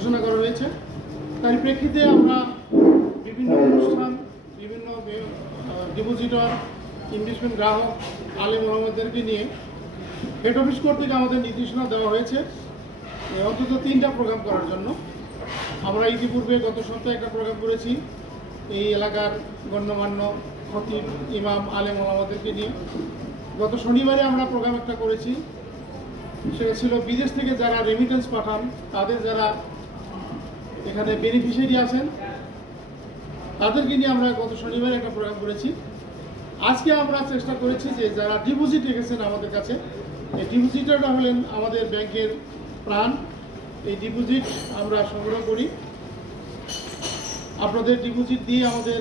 ঘোষণা করা হয়েছে। তার প্রেক্ষিতে আমরা বিভিন্ন অনুষ্ঠান, বিভিন্ন ডিপোজিটর, ইনভেস্টমেন্ট গ্রাহক, আলেম ওলামাদেরকে নিয়ে হেড অফিস কর্তৃক আমাদের নির্দেশনা দেওয়া হয়েছে অন্তত 3টা প্রোগ্রাম করার জন্য। আমরা ইতিপূর্বে গত সপ্তাহে একটা প্রোগ্রাম করেছি এই এলাকার গণ্যমান্য খতিব, ইমাম, আলেম ওলামাদেরকে নিয়ে। গত শনিবারে আমরা প্রোগ্রাম একটা করেছি, সেটা ছিল বিদেশ থেকে যারা রেমিটেন্স পাঠান তাদের যারা এখানে বেনিফিশিয়ারি আছেন তাদেরকে নিয়ে আমরা গত শনিবারে একটা প্রোগ্রাম করেছি। আজকে আমরা চেষ্টা করেছি যে যারা ডিপোজিট রেখেছেন আমাদের কাছে, এই ডিপোজিটাররা হলেন আমাদের ব্যাংকের প্রাণ। এই ডিপোজিট আমরা সংগ্রহ করি, আপনাদের ডিপোজিট দিয়ে আমাদের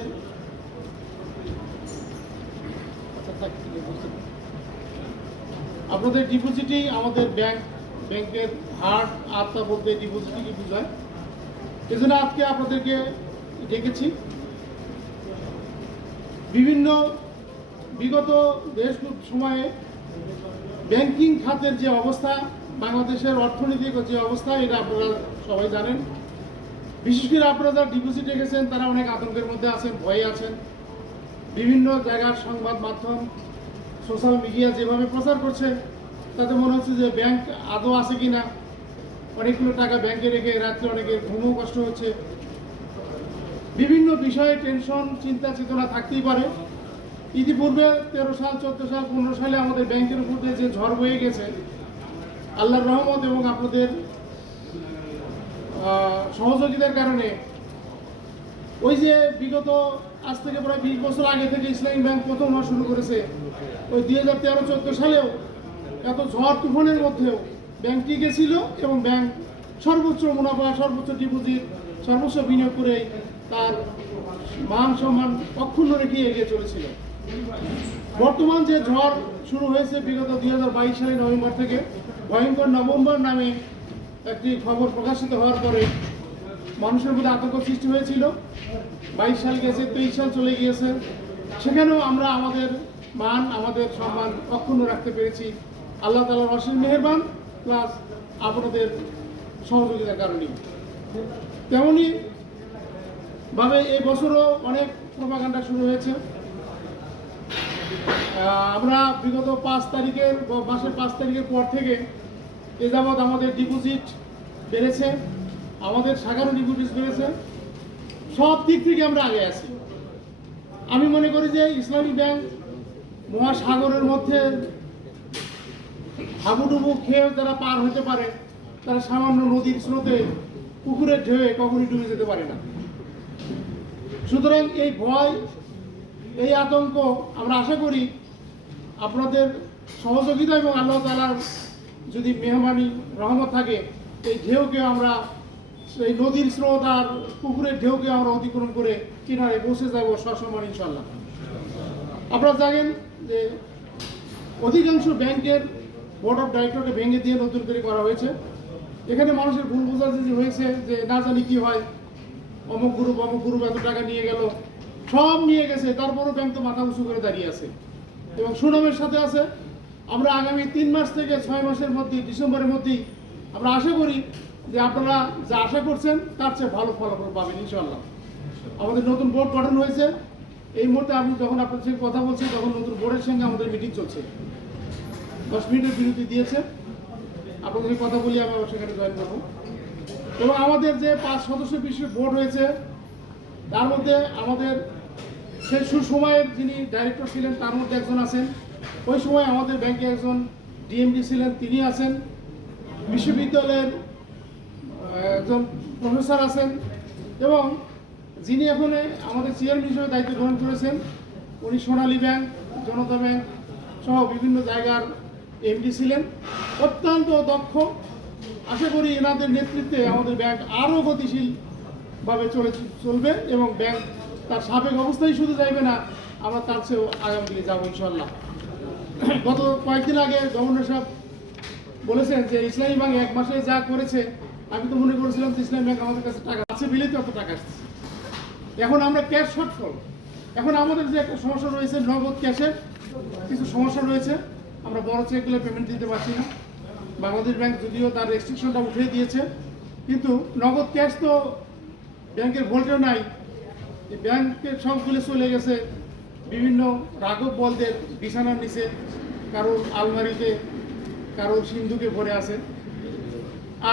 আপনাদের ডিপোজিটই আমাদের ব্যাংকের হার্ট আত্মা বলতে ডিপোজিটই বোঝায়। এজন্য আজকে আপনাদেরকে ডেকেছি। বিভিন্ন বিগত সময়ে ব্যাংকিং খাতের যে অবস্থা, বাংলাদেশের অর্থনৈতিক যে অবস্থা, এটা আপনারা সবাই জানেন। বিশেষ করে আপনারা যারা ডিপোজিট রেখেছেন তারা অনেক আতঙ্কের মধ্যে আছেন, ভয়ে আছেন। বিভিন্ন জায়গার সংবাদ মাধ্যম, সোশ্যাল মিডিয়া যেভাবে প্রচার করছে তাতে মনে হচ্ছে যে ব্যাংক আদৌ আছে কি না। অনেকগুলো টাকা ব্যাংকে রেখে রাত্রে অনেকের ঘুমও কষ্ট হচ্ছে। বিভিন্ন বিষয়ে টেনশন, চিন্তা চেতনা থাকতেই পারে। ইতিপূর্বে 13 সাল, 14 সাল, 15 সালে আমাদের ব্যাংকের উপর যে ঝড় বয়ে গেছে, আল্লাহর রহমত এবং আপনাদের সহযোগিতার কারণে ওই যে বিগত আজ থেকে প্রায় 20 বছর আগে থেকে ইসলামী ব্যাংক প্রথম হওয়া শুরু করেছে, ওই 2013-14 সালেও এত ঝড় তুফানের মধ্যেও ব্যাংক টিকে ছিল এবং ব্যাংক সর্বোচ্চ মুনাফা, সর্বোচ্চ ডিপোজিট, সর্বোচ্চ বিনিয়োগ করে তার মান সম্মান অক্ষুণ্ণ রেখে এগিয়ে চলেছিল। বর্তমান যে ঝড় শুরু হয়েছে বিগত 2022 সালের নভেম্বর থেকে, ভয়ঙ্কর নভেম্বর নামে একটি খবর প্রকাশিত হওয়ার পরে মানুষের মধ্যে আতঙ্ক সৃষ্টি হয়েছিল। 22 সাল গেছে, 23 সাল চলে গিয়েছে, সেখানেও আমরা আমাদের মান, আমাদের সম্মান অক্ষুণ্ণ রাখতে পেরেছি আল্লাহ তাআলার অসীম মেহেরবান প্লাস আপনাদের সহযোগিতার কারণে। তেমনি ভাবে এই বছরও অনেক প্রোপাগান্ডা শুরু হয়েছে। আমরা বিগত 5 তারিখের মাসের 5 তারিখের পর থেকে এ যাবৎ আমাদের ডিপোজিট বেড়েছে, আমাদের শাখার ডিপোজিট বেড়েছে, সব দিক থেকে আমরা আগে আছি। আমি মনে করি যে ইসলামী ব্যাংক মহাসাগরের মধ্যে হাবুডুবু খেয়ে যারা পার হতে পারে তারা সামান্য নদীর স্রোতে, পুকুরের ঢেউয়ে কখনই ডুবে যেতে পারে না। সুতরাং এই ভয়, এই আতঙ্ক আমরা আশা করি আপনাদের সহযোগিতা এবং আল্লাহ তাআলার যদি মেহরবানি রহমত থাকে, এই ঢেউকে আমরা, এই নদীর স্রোত আর পুকুরের ঢেউকে আমরা অতিক্রম করে কিনারে পৌঁছে যাব সসম্মান ইনশাল্লাহ। আপনারা জানেন যে অধিকাংশ ব্যাংকের বোর্ড অফ ডাইরেক্টরকে ভেঙে দিয়ে নতুন করে করা হয়েছে। এখানে মানুষের ভুল বোঝাবুঝি হয়েছে যে না জানি কি হয়, অমুক গ্রুপ এত টাকা নিয়ে গেল, সব নিয়ে গেছে, তারপরও ব্যাংক তো মাথা উঁচু করে দাঁড়িয়ে আছে এবং সুনামের সাথে আছে। আমরা আগামী 3 মাস থেকে 6 মাসের মধ্যে, ডিসেম্বরের মধ্যেই আমরা আশা করি যে আপনারা যা আশা করছেন তার চেয়ে ভালো ফলাফল পাবেন ইনশাল্লাহ। আমাদের নতুন বোর্ড গঠন হয়েছে। এই মুহূর্তে আমি যখন আপনাদের সঙ্গে কথা বলছি তখন নতুন বোর্ডের সঙ্গে আমাদের মিটিং চলছে। 10 মিনিটের বিরতি দিয়েছে, আপনাদের কথা বলি আমি সেখানে জয়েন করবো। এবং আমাদের যে 5 সদস্য বিশিষ্ট বোর্ড হয়েছে তার মধ্যে আমাদের সেই সুসময়ের যিনি ডাইরেক্টর ছিলেন তার মধ্যে একজন আছেন, ওই সময় আমাদের ব্যাংকে একজন ডিএমডি ছিলেন তিনি আছেন, বিশ্ববিদ্যালয়ের একজন প্রফেসর আছেন এবং যিনি এখন আমাদের চেয়ারম্যান হিসেবে দায়িত্ব গ্রহণ করেছেন উনি সোনালী ব্যাংক, জনতা ব্যাংক সহ বিভিন্ন জায়গার এমডি ছিলেন, অত্যন্ত দক্ষ। আশা করি এনাদের নেতৃত্বে আমাদের ব্যাংক আরও গতিশীলভাবে চলবে এবং ব্যাংক তার সাবেক অবস্থায় শুধু যাইবে না, আমরা তার চেয়েও আগামী দিকে যাবো ইনশাল্লাহ। গত কয়েকদিন আগে গভর্নর সাহেব বলেছেন যে ইসলামী ব্যাংক 1 মাসে যা করেছে, আমি তো মনে করেছিলাম যে ইসলামী ব্যাংক আমাদের কাছে টাকা আছে বিলেতে অত টাকা আসছে। এখন আমরা ক্যাশ শর্টফল, এখন আমাদের যে একটা সমস্যা রয়েছে নগদ ক্যাশের কিছু সমস্যা রয়েছে, আমরা বড় চেকগুলো পেমেন্ট দিতে পারছি না। বাংলাদেশ ব্যাংক যদিও তার রেস্ট্রিকশনটা উঠিয়ে দিয়েছে কিন্তু নগদ ক্যাশ তো ব্যাংকের ভোল্টেও নাই, এই ব্যাংকের সবগুলো চলে গেছে বিভিন্ন রাঘব বলদের বিছানার নিচে, কারোর আলমারিতে, কারোর সিন্ধুকে ভরে আছে,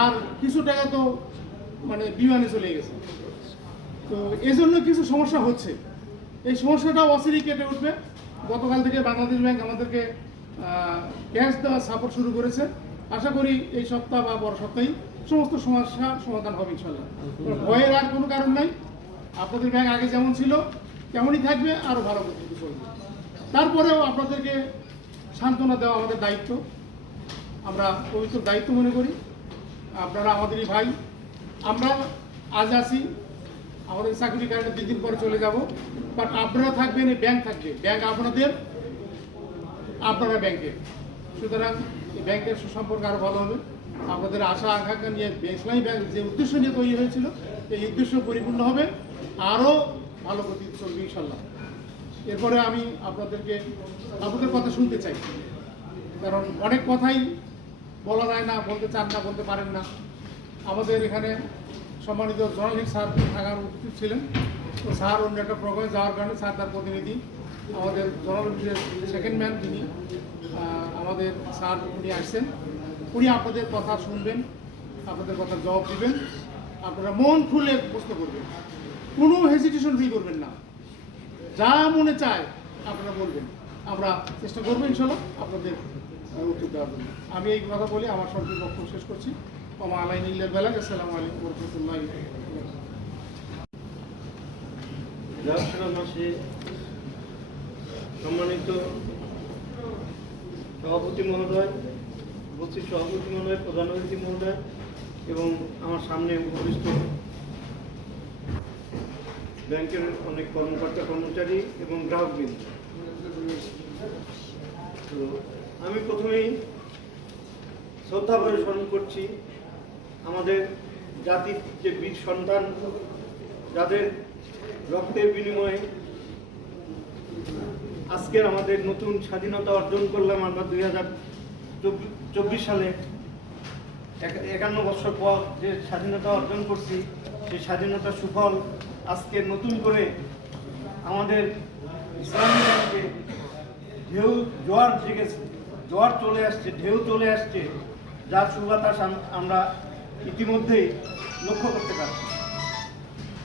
আর কিছু টাকা তো মানে বিমানে চলে গেছে। তো এজন্য কিছু সমস্যা হচ্ছে, এই সমস্যাটা অচিরেই কেটে উঠবে। গতকাল থেকে বাংলাদেশ ব্যাংক আমাদেরকে ক্যাশ দেওয়ার সাপোর্ট শুরু করেছে। আশা করি এই সপ্তাহ বা বড় সপ্তাহেই সমস্ত সমস্যা সমাধান হবে ইনশাল্লাহ। ভয়ের আর কোনো কারণ নাই, আপনাদের ব্যাংক আগে যেমন ছিল তেমনই থাকবে, আরও ভালো করতে চলবে। তারপরেও আপনাদেরকে সান্ত্বনা দেওয়া আমাদের দায়িত্ব, আমরা পবিত্র দায়িত্ব মনে করি। আপনারা আমাদেরই ভাই, আমরা আজ আছি, আমাদের চাকরির কারণে 2 দিন পরে চলে যাব, বাট আপনারা থাকবেন, এই ব্যাংক থাকবে, ব্যাংক আপনাদের, আপনারা ব্যাংকের। সুতরাং এই ব্যাংকের সুসম্পর্ক আরও ভালো হবে। আপনাদের আশা আকাঙ্ক্ষা নিয়ে ইসলামী ব্যাংক যে উদ্দেশ্য নিয়ে তৈরি হয়েছিল, এই উদ্দেশ্য পরিপূর্ণ হবে, আরও ভালো গতি চলবে ইনশাল্লাহ। এরপরে আমি আপনাদের কথা শুনতে চাই, কারণ অনেক কথাই বলা যায় না, বলতে চান না, বলতে পারেন না। আমাদের এখানে সম্মানিত জর্নালিস্ট স্যার থাকার উচিত ছিলেন, তো স্যার অন্য একটা প্রোগ্রামে যাওয়ার কারণে স্যার তার প্রতিনিধি, আমাদের জর্নালিস্টের সেকেন্ড ম্যান যিনি আমাদের স্যার, উনি আসছেন। উনি আপনাদের কথা শুনবেন, আপনাদের কথা জবাব দিবেন, আপনারা মন খুলে প্রশ্ন করবেন, কোনো হেজিটেশন ফিল করবেন না, যা মনে চায় আপনারা বলবেন, আমরা চেষ্টা করবো ইনশাল্লাহ আপনাদের উত্তর দেওয়ার জন্য। আমি এই কথা বলে আমার সরকারি বক্তব্য শেষ করছি। ওমা আলাইনা ইল্লাল বালাগ। আসসালামু আলাইকুম ওয়া রাহমাতুল্লাহি ওয়া বারাকাতুহু। মাসে সম্মানিত সভাপতি মহোদয়, উপস্থিত সভাপতি মহোদয়, প্রধান অতিথি মহোদয় এবং আমার সামনে উপবিষ্ট ব্যাংকের অনেক কর্মকর্তা কর্মচারী এবং গ্রাহকবৃন্দ, তো আমি প্রথমেই শ্রদ্ধা ভরে স্মরণ করছি আমাদের জাতির যে বীর সন্তান, যাদের রক্তের বিনিময়ে আজকের আমাদের নতুন স্বাধীনতা অর্জন করলাম আমরা 2024 সালে 51 বছর পর যে স্বাধীনতা অর্জন করছি, সেই স্বাধীনতার সুফল আজকে নতুন করে আমাদের ইসলামী ব্যাংকে জোয়ার চলে আসছে, ঢেউ চলে আসছে, যার সুবাতাস আমরা ইতিমধ্যেই লক্ষ্য করতে পারছি।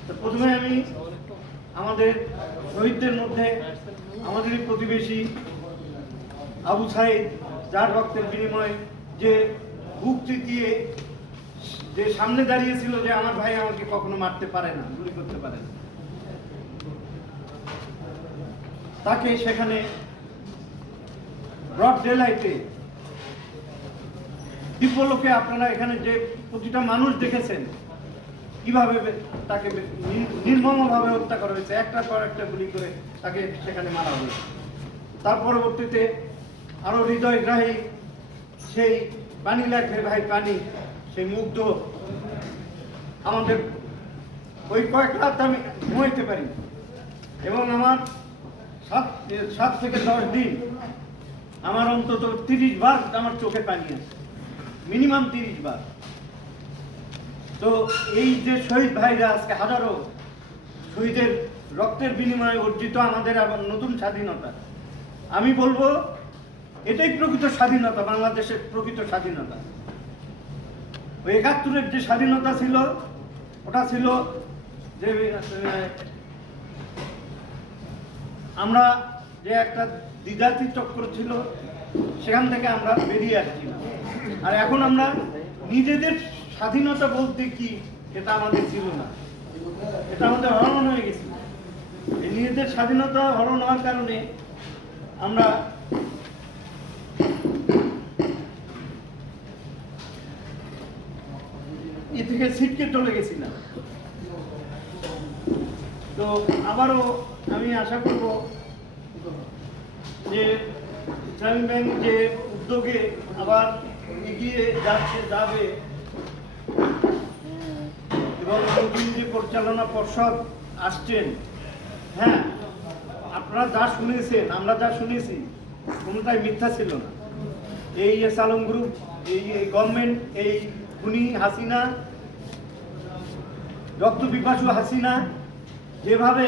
তো প্রথমে আমি আমাদের শহীদদের মধ্যে আমাদের প্রতিবেশী আবু সাইদ, যার রক্তের বিনিময়ে যে বুক চিতিয়ে যে সামনে দাঁড়িয়েছিল যে আমার ভাই আমাকে কখনো মারতে পারে না, গুলি করতে পারে না, তাকে সেখানে ব্রড ডেলাইটে দিব্যলোকে আপনারা এখানে যে প্রতিটা মানুষ দেখেছেন কিভাবে তাকে নির্মমভাবে হত্যা করা হয়েছে, একটার পর একটা গুলি করে তাকে সেখানে মারা হয়েছে। তার পরবর্তীতে আরো হৃদয়গ্রাহী সেই পানি লাগবে ভাই পানি, সেই মুগ্ধ, আমাদের ওই কয়েক রাত আমি ঘুমাইতে পারি এবং আমার 7 থেকে 10 দিন আমার অন্তত 30 বার আমার চোখে পানি আছে, মিনিমাম 30 বার। তো এই যে শহীদ ভাইরা আজকে হাজারো শহীদের রক্তের বিনিময়ে অর্জিত আমাদের আবার নতুন স্বাধীনতা, আমি বলবো এটাই প্রকৃত স্বাধীনতা, বাংলাদেশের প্রকৃত স্বাধীনতা। ওই 71-এর যে স্বাধীনতা ছিল ওটা ছিল যে আমরা যে একটা দ্বিজাতি চক্র ছিল সেখান থেকে আমরা বেরিয়ে আসছি, আর এখন আমরা নিজেদের স্বাধীনতা বলতে কি এটা আমাদের ছিল না, এটা আমাদের হরণ হয়ে গেছে। এই নিজেদের স্বাধীনতা হরণ হওয়ার কারণে আমরা এ থেকে ছিটকে চলে গেছিলাম। তো আবারও আমি আশা করব যে ইসলামী ব্যাংক যে উদ্যোগে আবার এগিয়ে যাবে এবং নতুন যে পরিচালনা পর্ষদ আসছেন, হ্যাঁ আপনারা যা শুনেছেন, আমরা যা শুনেছি কোনোটাই মিথ্যা ছিল না। এই আলম গ্রুপ, এই গভর্নমেন্ট, এই খুনি হাসিনা রক্ত পিপাসু হাসিনা যেভাবে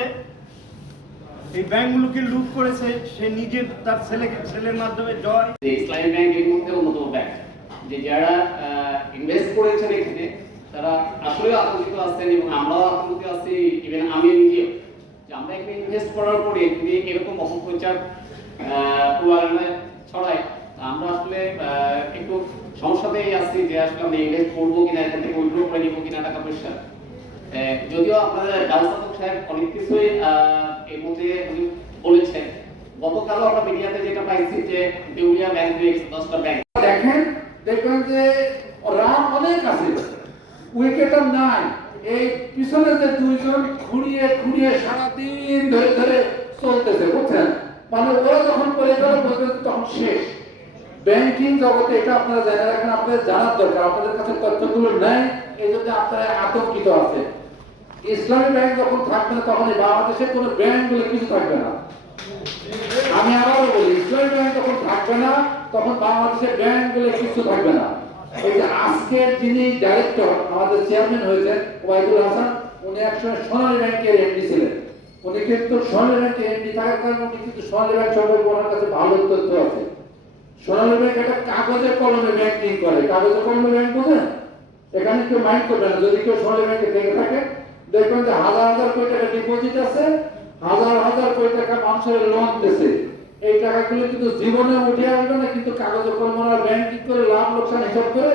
এই ব্যাংকগুলোকে লুট করেছে, সে নিজের তার ছেলের মাধ্যমে জয়। ইসলামী ব্যাংক এর মধ্যে অন্যতম ব্যাংক, যে যারা ইনভেস্ট করেছেন এখানে তারা আসলে আতঙ্কিত আছেন এবং আমরাও আতঙ্কিত আছি, ইভেন আমি নিজেও, যে আমরা এখানে ইনভেস্ট করার পরে যদি এরকম অপপ্রচার পুরাণে ছড়ায়, আমরা আসলে একটু সমস্যাতেই আছি যে আসলে আমরা ইনভেস্ট করবো কিনা, এখান থেকে উইথড্র করে নিবো কিনা টাকা পয়সা। যদিও আপনাদের ব্যবস্থাপক সাহেব অনেক কিছুই এর মধ্যে উনি বলেছেন। গতকালও আমরা মিডিয়াতে যেটা পাইছি যে দেউলিয়া ব্যাংক 10টা ব্যাংক দেখেন, দেখবেন যে রান অনেক আছে, উইকেটার নাই। এই পিছনে যে দুইজন ঘুরিয়ে ঘুরিয়ে সারাদিন ধরে ধরে চলতেছে, বুঝছেন? মানে ওরা যখন করে গেল বুঝবেন তখন শেষ। ব্যাংকিং জগতে এটা আপনারা জেনে রাখেন, আপনাদের জানার দরকার। আপনাদের কাছে তথ্যগুলো নেই, এই জন্য আপনারা আতঙ্কিত আছে। ইসলামী ব্যাংক যখন থাকবে না, তখন এই বাংলাদেশে কোনো ব্যাংক বলে কিছু থাকবে না। আমি আবারও বলি, ইসলামী ব্যাংক যখন থাকবে না, তখন বাংলাদেশের ব্যাংক বলে কিছু থাকবে না। এই যে আজকের যিনি ডাইরেক্টর আমাদের চেয়ারম্যান হয়েছেন ওবায়দুল হাসান, উনি একসময় সোনালী ব্যাংকের এমডি ছিলেন। উনি কিন্তু সোনালী ব্যাংকের এমডি থাকার কারণে উনি কিন্তু সোনালী ব্যাংক সম্পর্কে ওনার কাছে ভালো তথ্য আছে। সোনালী ব্যাংক একটা কাগজে কলমে ব্যাংকিং করে। কাগজে কলমে ব্যাংক বোঝেন? এখানে কেউ মাইন্ড করবে না যদি কেউ সোনালী ব্যাংকে দেখে থাকে। দেখবেন যে হাজার হাজার কোটি টাকা ডিপোজিট আছে, হাজার হাজার কোটি টাকা মানুষের লোন দিয়েছে। এই টাকাগুলো কিন্তু জীবনে উঠে আসবে না, কিন্তু কাগজে কলমে ব্যাংকিং করে লাভ লোকসান হিসাব করে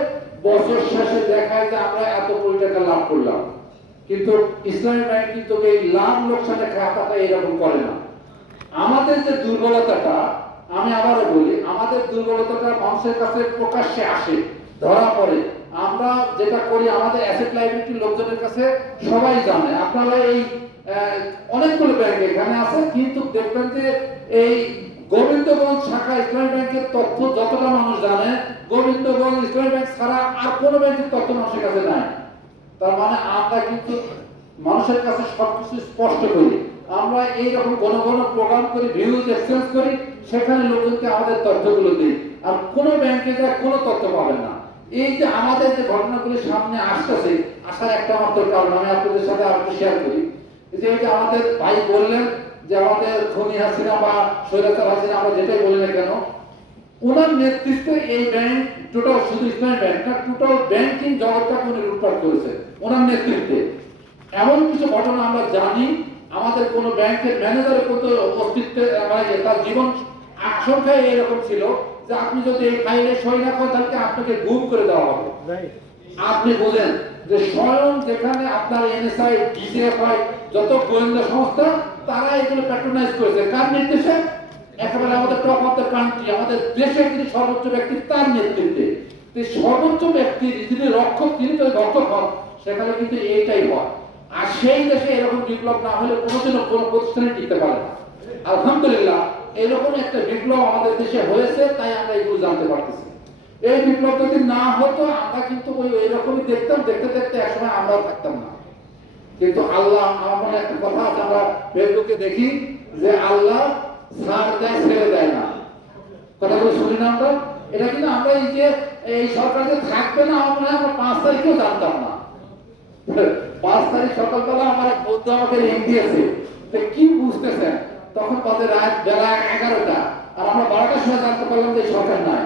বছর শেষে দেখায় যে আমরা এত কোটি টাকা লাভ করলাম। কিন্তু ইসলামী ব্যাংক কিন্তু এই লাভ লোকসানের খাতাটা এরকম করে না। আমাদের যে দুর্বলতাটা, আমি আবারও বলি, আমাদের দুর্বলতাটা মানুষের কাছে প্রকাশ্যে আসে, ধরা পড়ে। আমরা যেটা করি আমাদের অ্যাসেট লাইবিলিটি লোকজনের কাছে সবাই জানে। আপনারা এই অনেকগুলো ব্যাংক এখানে আছে, কিন্তু দেখবেন যে এই গোবিন্দগঞ্জ শাখা ইসলামী ব্যাংকের তথ্য যতটা মানুষ জানে, গোবিন্দগঞ্জ ইসলামী ব্যাংক ছাড়া আর কোনো ব্যাংকের তথ্য মানুষের কাছে নাই। তার মানে আমরা কিন্তু মানুষের কাছে সবকিছু স্পষ্ট করি। আমরা এইরকম ঘন ঘন প্রোগ্রাম করি, ভিউজ এক্সচেঞ্জ করি, সেখানে লোকজনকে আমাদের তথ্যগুলো দিই। আর কোনো ব্যাংকে যা কোনো তথ্য পাবেন না। এই যে আমাদের যে ঘটনাগুলি সামনে আসতেছে, আসার একটা মাত্র কারণ আমি আপনাদের সাথে আরেকটু শেয়ার করি। যে এই যে আমাদের ভাই বললেন যে আমাদের খনি হাসিনা বা স্বৈরাচার হাসিনা, আমরা যেটাই বলি না কেন, ওনার নেতৃত্বে এই ব্যাংক টোটাল, শুধু ইসলামী ব্যাংক না, টোটাল ব্যাংকিং জগৎটাকে উনি লুটপাট করেছে ওনার নেতৃত্বে। এমন কিছু ঘটনা আমরা জানি, আমাদের কোন ব্যাংকের ম্যানেজারের কত অস্তিত্বে মানে তার জীবন আশঙ্কায় এরকম ছিল যে আপনি যদি এই ফাইলে সই না করেন তাহলে আপনাকে গুম করে দেওয়া হবে। আপনি বোঝেন যে স্বয়ং যেখানে আপনার এনএসআই, ডিজিএফআই, যত গোয়েন্দা সংস্থা, তারা এগুলো প্যাট্রোনাইজ করেছে কার নির্দেশে? একেবারে আমাদের টপ অফ দ্য কান্ট্রি, আমাদের দেশের যিনি সর্বোচ্চ ব্যক্তি, তার নেতৃত্বে। সর্বোচ্চ ব্যক্তির যিনি রক্ষক, তিনি যদি রক্ষক হন, সেখানে কিন্তু এইটাই হয়। আর সেই দেশে এরকম বিপ্লব না হলে কোনোদিনও কোনো প্রতিষ্ঠানে টিকতে পারে না। আলহামদুলিল্লাহ এরকম একটা বিপ্লব আমাদের দেশে হয়েছে, তাই আমরা এগুলো জানতে পারতেছি। এই বিপ্লব যদি না হতো, আমরা কিন্তু ওই এরকমই দেখতাম, দেখতে দেখতে একসময় আমরাও থাকতাম না। কিন্তু আল্লাহ, আমার মনে একটা কথা আছে, আমরা ফেসবুকে দেখি যে আল্লাহ ছাড় দেয়, ছেড়ে দেয় না। কথাগুলো শুনি না আমরা? এটা কিন্তু আমরা এই যে এই সরকার যে থাকবে না, আমরা 5 তারিখেও জানতাম না। 5 তারিখ সকালবেলা আমার বন্ধু আমাকে লিঙ্ক দিয়েছে, কি বুঝতেছেন? তখন বাজে রাত বেলা 11টা, আর আমরা 12টার সময় জানতে পারলাম যে সরকার নাই।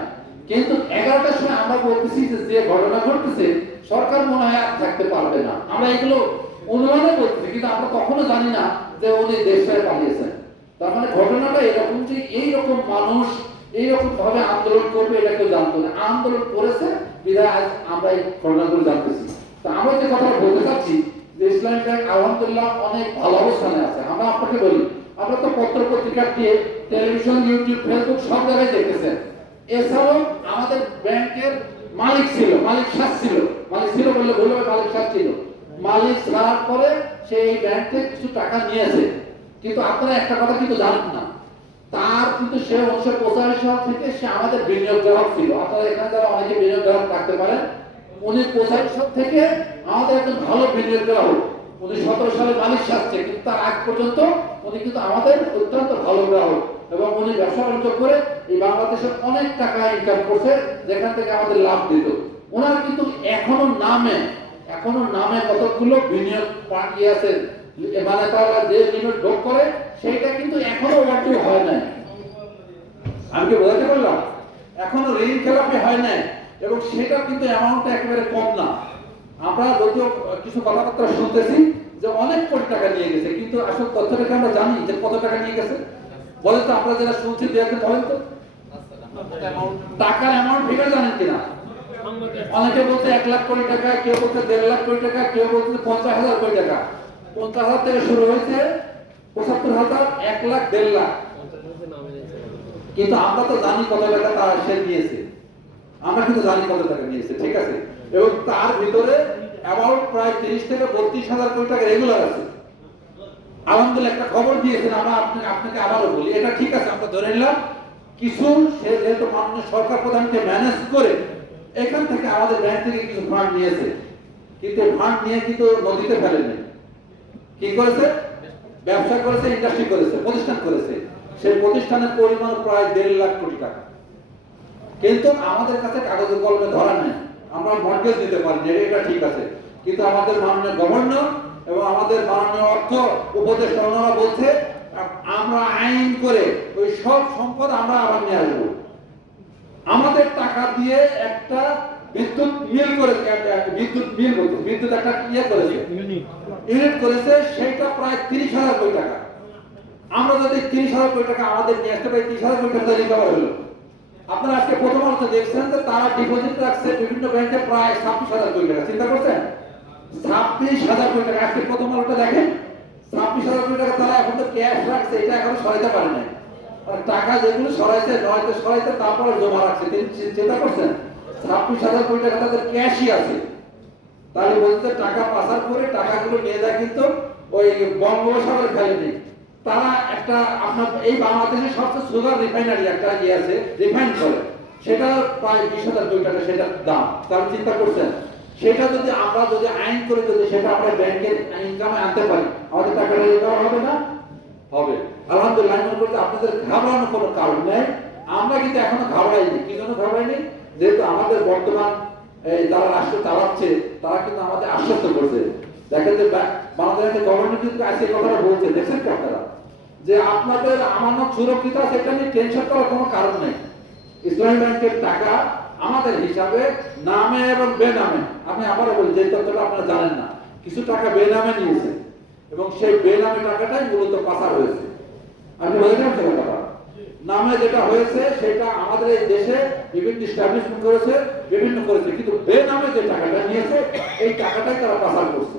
কিন্তু 11টার সময় আমরা বলতেছি যে ঘটনা ঘটতেছে, সরকার মনে হয় আর থাকতে পারবে না। আমরা এগুলো অনুমানে বলতেছি, কিন্তু আমরা কখনো জানি না যে উনি দেশ ছেড়ে পালিয়েছেন। তার মানে ঘটনাটা এরকম যে এইরকম মানুষ এইরকম ভাবে আন্দোলন করবে এটা কেউ জানতো না। আন্দোলন করেছে বিধায় আজ আমরা এই ঘটনাগুলো জানতেছি। তো আমরা যে কথাটা বলতে চাচ্ছি যে ইসলামী ব্যাংক আলহামদুলিল্লাহ অনেক ভালো অবস্থানে আছে। আমরা আপনাকে বলি, আমরা তো পত্র পত্রিকা দিয়ে, টেলিভিশন, ইউটিউব, ফেসবুক সব জায়গায় দেখতেছেন। এছাড়াও আমাদের ব্যাংকের মালিক ছিল, মালিক সাথ ছিল, মালিক ছিল বললে ভুল হবে, মালিক সাথ ছিল। মালিক ছাড়ার পরে সে এই ব্যাংক থেকে কিছু টাকা নিয়েছে, কিন্তু আপনারা একটা কথা কিন্তু জানেন না, তার কিন্তু সে 1985 সাল থেকে সে আমাদের বিনিয়োগ গ্রাহক ছিল। আপনারা এখানে যারা অনেকে বিনিয়োগ গ্রাহক থাকতে পারেন, উনি 85 সাল থেকে আমাদের একজন ভালো বিনিয়োগ গ্রাহক। উনি 17 সালে মালিক সাজছে, কিন্তু তার আগ পর্যন্ত উনি কিন্তু আমাদের অত্যন্ত ভালো গ্রাহক, এবং উনি ব্যবসা বাণিজ্য করে এই বাংলাদেশের অনেক টাকা ইনকাম করছে, যেখান থেকে আমাদের লাভ দিত। ওনার কিন্তু এখনো নামে এখনো নামে কতগুলো বিনিয়োগ পাঠিয়ে আছে, মানে তারা যে বিনিয়োগ ভোগ করে সেইটা কিন্তু এখনো ওভারডিউ হয় নাই। আমি কি বোঝাতে পারলাম? এখনো ঋণ খেলাপি হয় নাই, এবং সেটা কিন্তু অ্যামাউন্টটা একেবারে কম না। আমরা যদিও কিছু কথাবার্তা শুনতেছি যে অনেক কোটি টাকা নিয়ে গেছে, কিন্তু আসল তথ্যটাকে আমরা জানি যে কত টাকা নিয়ে গেছে। বলেন তো, আমরা যারা শুনছি দু একজন বলেন তো টাকার অ্যামাউন্ট ফিগার জানেন কিনা? অনেকে বলছে 1 লাখ কোটি টাকা, কেউ বলছে 1.5 লাখ কোটি টাকা, কেউ বলছে 50,000 কোটি টাকা। 50,000 থেকে শুরু হয়েছে, 75,000, 1 লাখ, 1.5 লাখ। কিন্তু আমরা তো জানি কত টাকা তারা সে নিয়েছে, আমরা কিন্তু জানি কত টাকা নিয়েছে, ঠিক আছে। এবং তার ভিতরে অ্যামাউন্ট প্রায় 30 থেকে 32,000 কোটি টাকা রেগুলার আছে। আলহামদুলিল্লাহ একটা খবর দিয়েছেন, আমরা আপনাকে আবারও বলি, এটা ঠিক আছে, আমরা ধরে নিলাম কিছু সে যেহেতু মাননীয় সরকার প্রধানকে ম্যানেজ করে এখান থেকে আমাদের ব্যাংক থেকে কিছু ফান্ড নিয়েছে, কিন্তু ফান্ড নিয়ে কিন্তু নদীতে ফেলেনি। কি করেছে? ব্যবসা করেছে, ইন্ডাস্ট্রি করেছে, প্রতিষ্ঠান করেছে। সেই প্রতিষ্ঠানের পরিমাণ প্রায় 1.5 লাখ কোটি টাকা। কিন্তু আমাদের কাছে কাগজে কলমে ধরা নেই, আমরা মর্টগেজ দিতে পারি, এটা ঠিক আছে। কিন্তু আমাদের মাননীয় গভর্নর এবং আমাদের মাননীয় অর্থ উপদেষ্টা ওনারা বলছে আমরা আইন করে ওই সব সম্পদ আমরা আবার নিয়ে আসবো। আমাদের টাকা দিয়ে একটা বিদ্যুৎ মিল করে, বিদ্যুৎ একটা ইয়ে করেছে, ইউনিট করেছে, সেটা প্রায় 30,000 কোটি টাকা। আমরা যদি 30,000 কোটি টাকা আমাদের নিয়ে আসতে পারি, 30,000 কোটি টাকা রিকভার হলো। আপনারা আজকে প্রথম আলোতে দেখছেন যে তারা ডিপোজিট রাখছে বিভিন্ন ব্যাংকে প্রায় 26,000 কোটি টাকা। চিন্তা করছেন? 26,000 কোটি টাকা। আজকে প্রথম আলোটা দেখেন, 26,000 কোটি টাকা তারা এখন তো ক্যাশ রাখছে, এটা এখনো সরাইতে পারে নাই। আর টাকা যেগুলো সরাইছে, নয়তো সরাইতে তারপরে জমা রাখছে। চিন্তা করছেন? 26,000 কোটি টাকা তাদের ক্যাশই আছে। তাহলে বলতে টাকা পাচার করে টাকাগুলো নিয়ে যায়, কিন্তু ওই বঙ্গোপসাগরে ফেলেনি। তারা একটা আপনার এই বাংলাদেশের সবচেয়ে সুগার রিফাইনারি একটা ইয়ে আছে, রিফাইন করে, সেটা প্রায় 20,000 কোটি টাকা সেটার দাম। তাহলে চিন্তা করছেন, সেটা যদি আমরা যদি আইন করে যদি সেটা আমরা ব্যাংকের ইনকামে আনতে পারি, আমাদের টাকাটা রিকভার হবে না? হবে। আলহামদুলিল্লাহ, আমি মনে করছি আপনাদের ঘাবড়ানোর কোনো কারণ নেই। আমরা কিন্তু এখনো ঘাবড়াইনি। কি জন্য ঘাবড়াইনি? যেহেতু আমাদের বর্তমান যারা রাষ্ট্র চালাচ্ছে তারা কিন্তু আমাদের আশ্বস্ত করছে। দেখেন যে বাংলাদেশের গভর্নমেন্ট কিন্তু আজকে কথাটা বলছে, দেখছেন কি আপনারা, যে আপনাদের আমানত সুরক্ষিত আছে, এটা নিয়ে টেনশন করার কোনো কারণ নেই। ইসলামী ব্যাংকের টাকা আমাদের হিসাবে নামে এবং বেনামে, আমি আবারও বলি যে তথ্যটা আপনারা জানেন না, কিছু টাকা বেনামে নিয়েছে এবং সেই বেনামে টাকাটাই মূলত পাচার হয়েছে। আমি বলে দিলাম সে কথাটা, নামে যেটা হয়েছে সেটা আমাদের এই দেশে বিভিন্ন এস্টাবলিশমেন্ট করেছে, বিভিন্ন করেছে, কিন্তু বেনামে যে টাকাটা নিয়েছে এই টাকাটাই তারা পাচার করছে।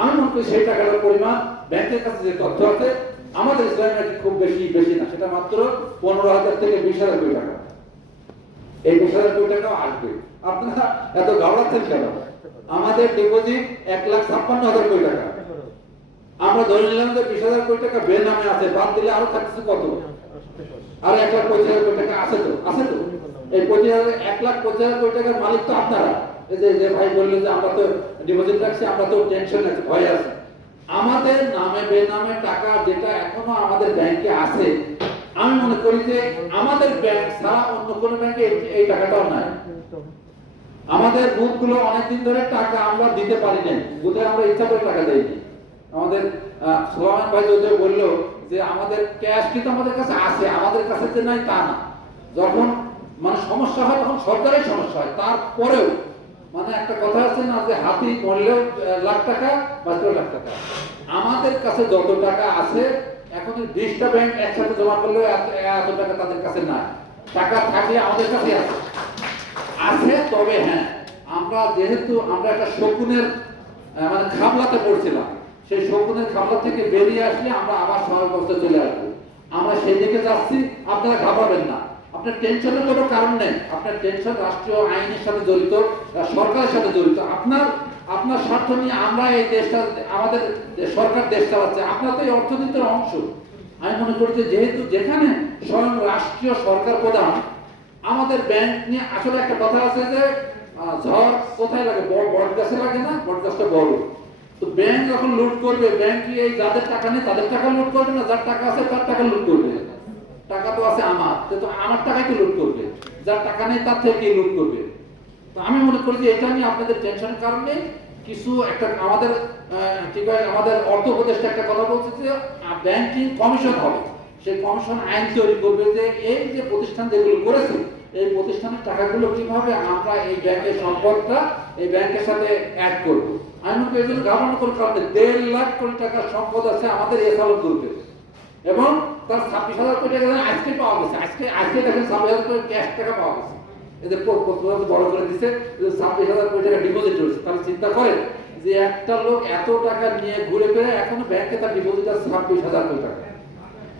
আমি মনে করি সেই টাকাটার পরিমাণ ব্যাংকের কাছে যে তথ্য আছে আমাদের ইসলামী ব্যাংকে খুব বেশি না, সেটা মাত্র 15,000 থেকে 20,000 কোটি টাকা। এই 20,000 কোটি টাকাও আসবে। আপনারা এত ঘাবড়াচ্ছেন কেন? আমাদের ডিপোজিট 1,56,000 কোটি টাকা। আমরা ধরে নিলাম যে 20,000 কোটি টাকা বেনামে আছে, বাদ দিলে আরো থাকছে কত? আর 1,25,000 কোটি টাকা আছে তো? এই 1,25,000 কোটি টাকার মালিক তো আপনারা। এই যে ভাই বললেন যে আমরা তো ডিপোজিট রাখছি, আমরা তো টেনশন আছে, ভয় আছে। আমাদের নামে বেনামে টাকা যেটা এখনো আমাদের ব্যাংকে আছে, আমি মনে করি যে আমাদের ব্যাংক ছাড়া অন্য কোনো ব্যাংকে এই টাকাটাও নাই। আমাদের বুথগুলো অনেকদিন ধরে টাকা আমরা দিতে পারি নাই, বুথে আমরা ইচ্ছা করে টাকা দেইনি। আমাদের সোলামান ভাই যদি বললো যে আমাদের ক্যাশ কিন্তু আমাদের কাছে আছে, আমাদের কাছে যে নাই তা না। যখন মানে সমস্যা হয় তখন সরকারের সমস্যা হয়, তারপরেও মানে একটা কথা আছে না যে হাতি মরলেও লাখ টাকা, বাঁচলেও লাখ টাকা। আমাদের কাছে যত টাকা আছে এখন 20টা ব্যাংক একসাথে জমা করলেও এত টাকা তাদের কাছে নাই। টাকা থাকলে আমাদের কাছে আছে। তবে হ্যাঁ, আমরা যেহেতু আমরা একটা শকুনের মানে খাবলাতে পড়ছিলাম, সেই শকুনের খাবলা থেকে বেরিয়ে আসলে আমরা আবার স্বাভাবিক অবস্থায় চলে আসবো। আমরা সেই দিকে যাচ্ছি, আপনারা ঘাবড়াবেন না। আপনার টেনশনের কোনো কারণ নেই। আপনার টেনশন রাষ্ট্রীয় আইনের সাথে জড়িত, সরকারের সাথে জড়িত। আপনার স্বার্থ নিয়ে আমরা এই দেশটা, আমাদের সরকার দেশ চালাচ্ছে, আপনার তো এই অর্থনীতির অংশ। আমি মনে করি যে যেহেতু যেখানে স্বয়ং রাষ্ট্রীয় সরকার প্রধান, আমাদের ব্যাংক নিয়ে আসলে একটা কথা আছে যে ঝড় কোথায় লাগে? বট গাছে লাগে না? বট গাছটা বড়। তো ব্যাংক যখন লুট করবে, ব্যাংক কি এই যাদের টাকা নেই তাদের টাকা লুট করবে না? যার টাকা আছে তার টাকা লুট করবে? টাকা তো আছে আমার, তো আমার টাকাই তো লুট করবে। যার টাকা নেই তার থেকে লুট করবে। তো আমি মনে করি যে এটা নিয়ে আপনাদের টেনশনের কারণ নেই। কিছু একটা আমাদের ঠিক আছে, আমাদের অর্থ উপদেষ্টা একটা কথা বলছে যে ব্যাংকিং কমিশন হবে। সেই কমিশন আইন তৈরি করবে যে এই যে প্রতিষ্ঠান যেগুলো করেছে এই প্রতিষ্ঠানের টাকাগুলো কিভাবে আমরা এই ব্যাংকের সম্পদটা এই ব্যাংকের সাথে অ্যাড করব। আমি মনে করি এই জন্য গভর্নমেন্ট কোনো কারণে 1.5 লাখ কোটি টাকার সম্পদ আছে আমাদের এসালম গ্রুপে, এবং তার 26,000 কোটি টাকা আজকে পাওয়া গেছে। আজকে দেখেন 26,000 কোটি ক্যাশ টাকা পাওয়া গেছে। এদের বড় করে দিচ্ছে 26,000 কোটি টাকা ডিপোজিট রয়েছে। তাহলে চিন্তা করেন যে একটা লোক এত টাকা নিয়ে ঘুরে ফিরে এখনো ব্যাংকে তার ডিপোজিট আছে 26,000 কোটি টাকা।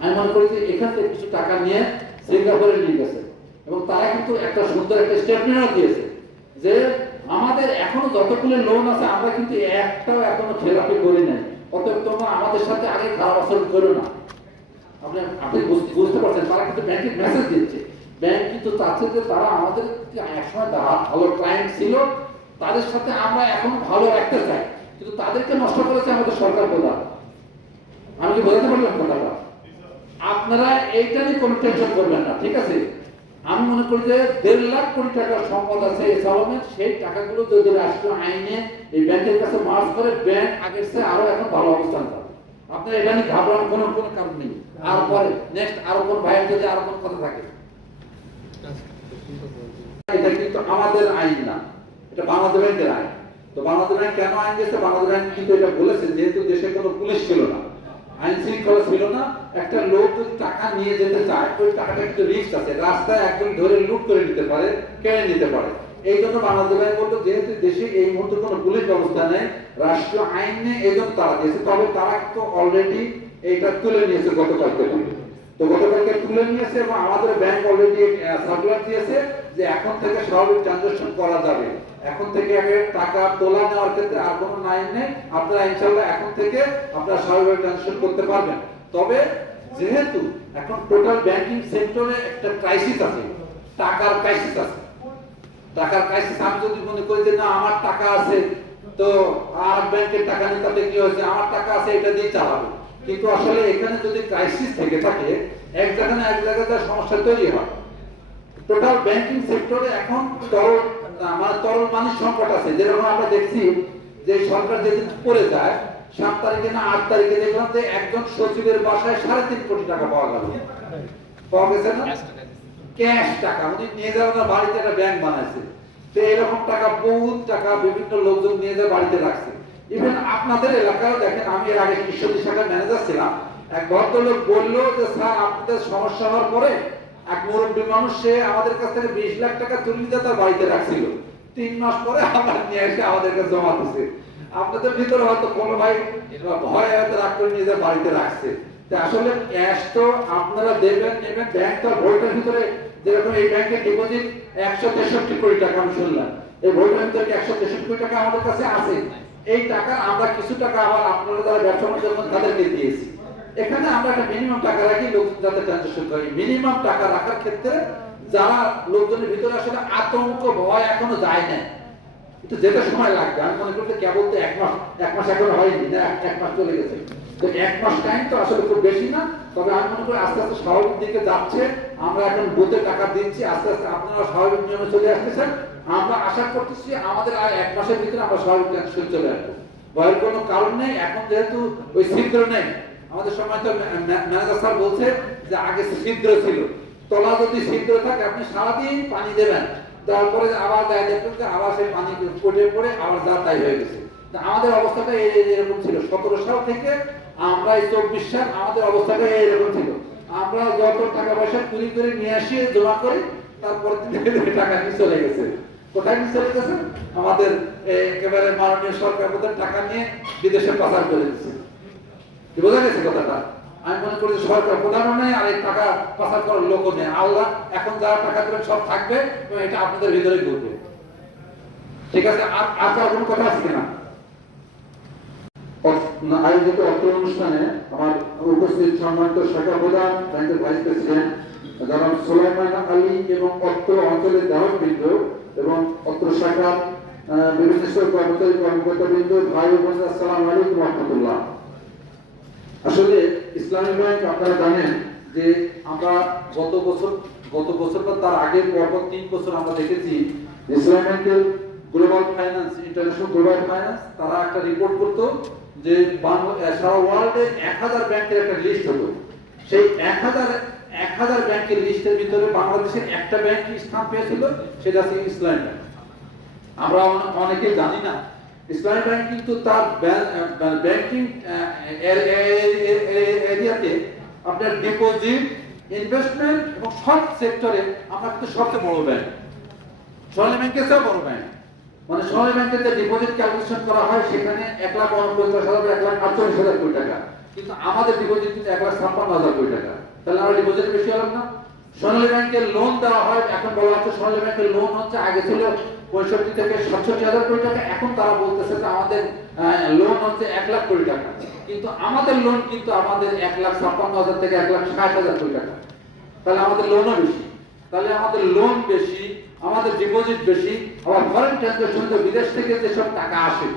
আমি মনে করি যে এখান থেকে কিছু টাকা নিয়ে সিঙ্গাপুরে নিয়ে গেছে, এবং তারা কিন্তু একটা সুন্দর একটা স্টেটমেন্টও দিয়েছে যে আমাদের এখনো যতগুলো লোন আছে আমরা কিন্তু একটাও এখনো খেলাপি করি নাই, অতএব তোমরা আমাদের সাথে আগে খারাপ আচরণ করো না। আপনি বুঝতে পারছেন, তারা কিন্তু ব্যাংকে মেসেজ দিচ্ছে। ব্যাংক কিন্তু চাচ্ছে যে তারা আমাদের একসময় ভালো ক্লায়েন্ট ছিল, তাদের সাথে আমরা এখন ভালো রাখতে চাই, কিন্তু তাদেরকে নষ্ট করেছে আমাদের সরকার প্রধান। আমি কি বোঝাতে পারলাম কথাটা? আপনারা এইটা নিয়ে কোনো টেনশন করবেন না, ঠিক আছে? আমি মনে করি যে 1.5 লাখ কোটি টাকার সম্পদ আছে এই সালমের, সেই টাকাগুলো যদি রাষ্ট্রীয় আইনে এই ব্যাংকের কাছে মার্জ করে ব্যাংক আগের চেয়ে আরো এখন ভালো অবস্থান পাবে। আপনার এটা নিয়ে ঘাবড়ানোর কোনো কারণ নেই। আর পরে নেক্সট আরো কোন ভাইয়ের যদি আরো কোন কথা থাকে, এটা কিন্তু আমাদের আইন না, এটা বাংলাদেশ ব্যাংকের আইন। তো বাংলাদেশ ব্যাংক কেন আইন দিয়েছে? বাংলাদেশ ব্যাংক কিন্তু এটা বলেছে যেহেতু দেশে কোনো পুলিশ ছিল না, আইন শৃঙ্খলা ছিল না, একটা লোক যদি টাকা নিয়ে যেতে চায় ওই টাকাটা একটু রিস্ক আছে, রাস্তায় একজন ধরে লুট করে নিতে পারে, কেড়ে নিতে পারে। এই জন্য বাংলাদেশ ব্যাংক বলতো যেহেতু দেশে এই মুহূর্তে কোনো পুলিশ ব্যবস্থা নেই, রাষ্ট্রীয় আইন নেই, এই জন্য তারা দিয়েছে। তবে তারা কিন্তু অলরেডি এইটা তুলে নিয়েছে গতকালকে। তো গতকালকে তুলে নিয়েছে এবং আমাদের ব্যাংক অলরেডি সার্কুলার দিয়েছে যে এখন থেকে স্বাভাবিক ট্রানজাকশন করা যাবে। এখন থেকে আগে টাকা তোলা নেওয়ার ক্ষেত্রে আর কোনো আইন নেই, আপনারা ইনশাআল্লাহ এখন থেকে আপনারা স্বাভাবিক ট্রানজাকশন করতে পারবেন। তবে যেহেতু এখন টোটাল ব্যাংকিং সেক্টরে একটা ক্রাইসিস আছে, টাকার ক্রাইসিস আছে, টাকার ক্রাইসিস। আমি যদি মনে করি যে না আমার টাকা আছে তো আর ব্যাংকের টাকা নিয়ে তাতে কি হয়েছে, আমার টাকা আছে এটা দিয়ে চালাবো, কিন্তু আসলে এখানে যদি ক্রাইসিস থেকে থাকে এক জায়গায় না এক জায়গায় সমস্যা তৈরি হয়। টোটাল ব্যাংকিং সেক্টরে এখন তরল মানির সংকট আছে। যেরকম আমরা দেখছি যে সরকার যেদিন পড়ে যায় 7 তারিখে না 8 তারিখে দেখলাম যে একজন সচিবের বাসায় 3.5 কোটি টাকা পাওয়া গেল। পাওয়া গেছে না ক্যাশ টাকা, উনি নিয়ে যাওয়া বাড়িতে একটা ব্যাংক বানাইছে। তো এরকম টাকা বহুত টাকা বিভিন্ন লোকজন নিয়ে যায় বাড়িতে রাখছে। ইভেন আপনাদের এলাকায় দেখেন, আমি এর আগে ঈশ্বরী শাখার ম্যানেজার ছিলাম, এক ভদ্রলোক বললো যে স্যার আপনাদের সমস্যা হওয়ার পরে এক মুরব্বী মানুষ সে আমাদের কাছ থেকে 20 লাখ টাকা তুলে নিয়ে তার বাড়িতে রাখছিল, 3 মাস পরে আবার নিয়ে এসে আমাদের কাছে জমা দিচ্ছে। আপনাদের ভিতরে হয়তো কোনো ভাই ভয় হয়তো রাগ করে নিয়ে যায় বাড়িতে রাখছে। আসলে ক্যাশ তো আপনারা দেবেন নেবেন, ব্যাংক তো বইটার ভিতরে যেরকম এই ব্যাংকের ডিপোজিট 163 কোটি টাকা আমি শুনলাম, এই বইটার ভিতরে 163 কোটি টাকা আমাদের কাছে আছে। এই টাকা আমরা কিছু টাকা আবার আপনারা যারা ব্যবসা বাণিজ্য করেন তাদেরকে দিয়েছি। এখানে আমরা একটা মিনিমাম টাকা রাখি, লোক যাতে ট্রানজাকশন করি। মিনিমাম টাকা রাখার ক্ষেত্রে যারা লোকজনের ভিতরে আসলে আতঙ্ক ভয় এখনো যায় না, একটু যেতে সময় লাগবে। আমি মনে করি কেবল তো এক মাস এখনো হয়নি, না 1 মাস চলে গেছে। তো 1 মাস টাইম তো আসলে খুব বেশি না, তবে আমি মনে করি আস্তে আস্তে স্বাভাবিক দিকে যাচ্ছে। আমরা এখন বুথে টাকা দিচ্ছি, আস্তে আস্তে আপনারা স্বাভাবিক নিয়মে চলে আসতেছেন। আমরা আশা করতেছি আমাদের আর 1 মাসের ভিতরে আমরা স্বাভাবিক ট্রানজাকশন চলে আসবো, ভয়ের কোনো কারণ নেই। এখন যেহেতু ওই ছিদ্র নেই, আমাদের সময় তো ম্যানেজার স্যার বলছে যে আগে ছিদ্র ছিল, তলা যদি ছিদ্র থাকে আপনি সারাদিন পানি দেবেন, তারপরে আবার গায়ে দেখবেন যে আবার সেই পানি পড়ে আবার যা তাই হয়ে গেছে। আমাদের অবস্থাটা এরকম ছিল 17 সাল থেকে আমরা এই 24 সাল আমাদের অবস্থাটা এরকম ছিল। আমরা যত টাকা পয়সা চুরি করে নিয়ে আসি জমা করি, তারপরে টাকা নিয়ে চলে গেছে। কোথায় নিয়ে চলে গেছে? আমাদের একেবারে মাননীয় সরকার টাকা নিয়ে বিদেশে পাচার করে দিচ্ছে। বোঝা গেছে কথাটা? আমি মনে করি সরকার প্রধানও নেই আর এই টাকা পাচার করার লোকও নেই। আল্লাহ এখন যারা টাকা দেবেন সব থাকবে এবং এটা আপনাদের ভিতরে ঘটবে। ঠিক আছে, আর কোনো কথা আছে কিনা? আয়োজিত অত্র অনুষ্ঠানে আমার উপস্থিত সম্মানিত শাখা প্রধান, ব্যাংকের ভাইস প্রেসিডেন্ট জনাব সুলাইমান আলী এবং অত্র অঞ্চলের গ্রাহকবৃন্দ এবং অত্র শাখার বিভিন্ন কর্মচারী কর্মকর্তাবৃন্দ, ভাই ও বোনেরা, আসসালামু আলাইকুম ওয়া রাহমাতুল্লাহ। আসলে ইসলামী ব্যাংক আপনারা জানেন যে আমরা গত বছর বা তার আগের পরপর 3 বছর আমরা দেখেছি ইসলামী ব্যাংকের global finance, international global finance, তারা একটা রিপোর্ট করতো যে সারা ওয়ার্ল্ডে 1000 ব্যাংকের একটা লিস্ট হলো। সেই 1000 ব্যাংকের লিস্টের ভিতরে বাংলাদেশের একটা ব্যাংক স্থান পেয়েছিল, সেটা হচ্ছে ইসলামী ব্যাংক। আমরা অনেকেই জানি না ইসলামী ব্যাংক কিন্তু তার ব্যাংকিং এরিয়াতে আপনার ডিপোজিট, ইনভেস্টমেন্ট এবং সব সেক্টরে আমরা কিন্তু সবচেয়ে বড় ব্যাংক। সোনালী ব্যাংকের চেয়েও বড় ব্যাংক। মানে সোনালী ব্যাংকের যে ডিপোজিট ক্যালকুলেশন করা হয় সেখানে 1,49,000, 1,48,000 কোটি টাকা, কিন্তু আমাদের ডিপোজিট কিন্তু 1,56,000 কোটি টাকা। তাহলে আমরা ডিপোজিট বেশি হলাম না? সোনালী ব্যাংকের লোন দেওয়া হয়, এখন বলা হচ্ছে সোনালী ব্যাংকের লোন হচ্ছে আগে ছিল 65 থেকে 67,000 কোটি টাকা, এখন তারা বলতেছে যে আমাদের লোন হচ্ছে 1 লাখ কোটি টাকা, কিন্তু আমাদের লোন কিন্তু আমাদের 1,56,000 থেকে 1,60,000 কোটি টাকা। তাহলে আমাদের লোনও বেশি, তাহলে আমাদের লোন বেশি, আমাদের ডিপোজিট বেশি, আবার ফরেন ট্রানজাকশন, বিদেশ থেকে যেসব টাকা আসে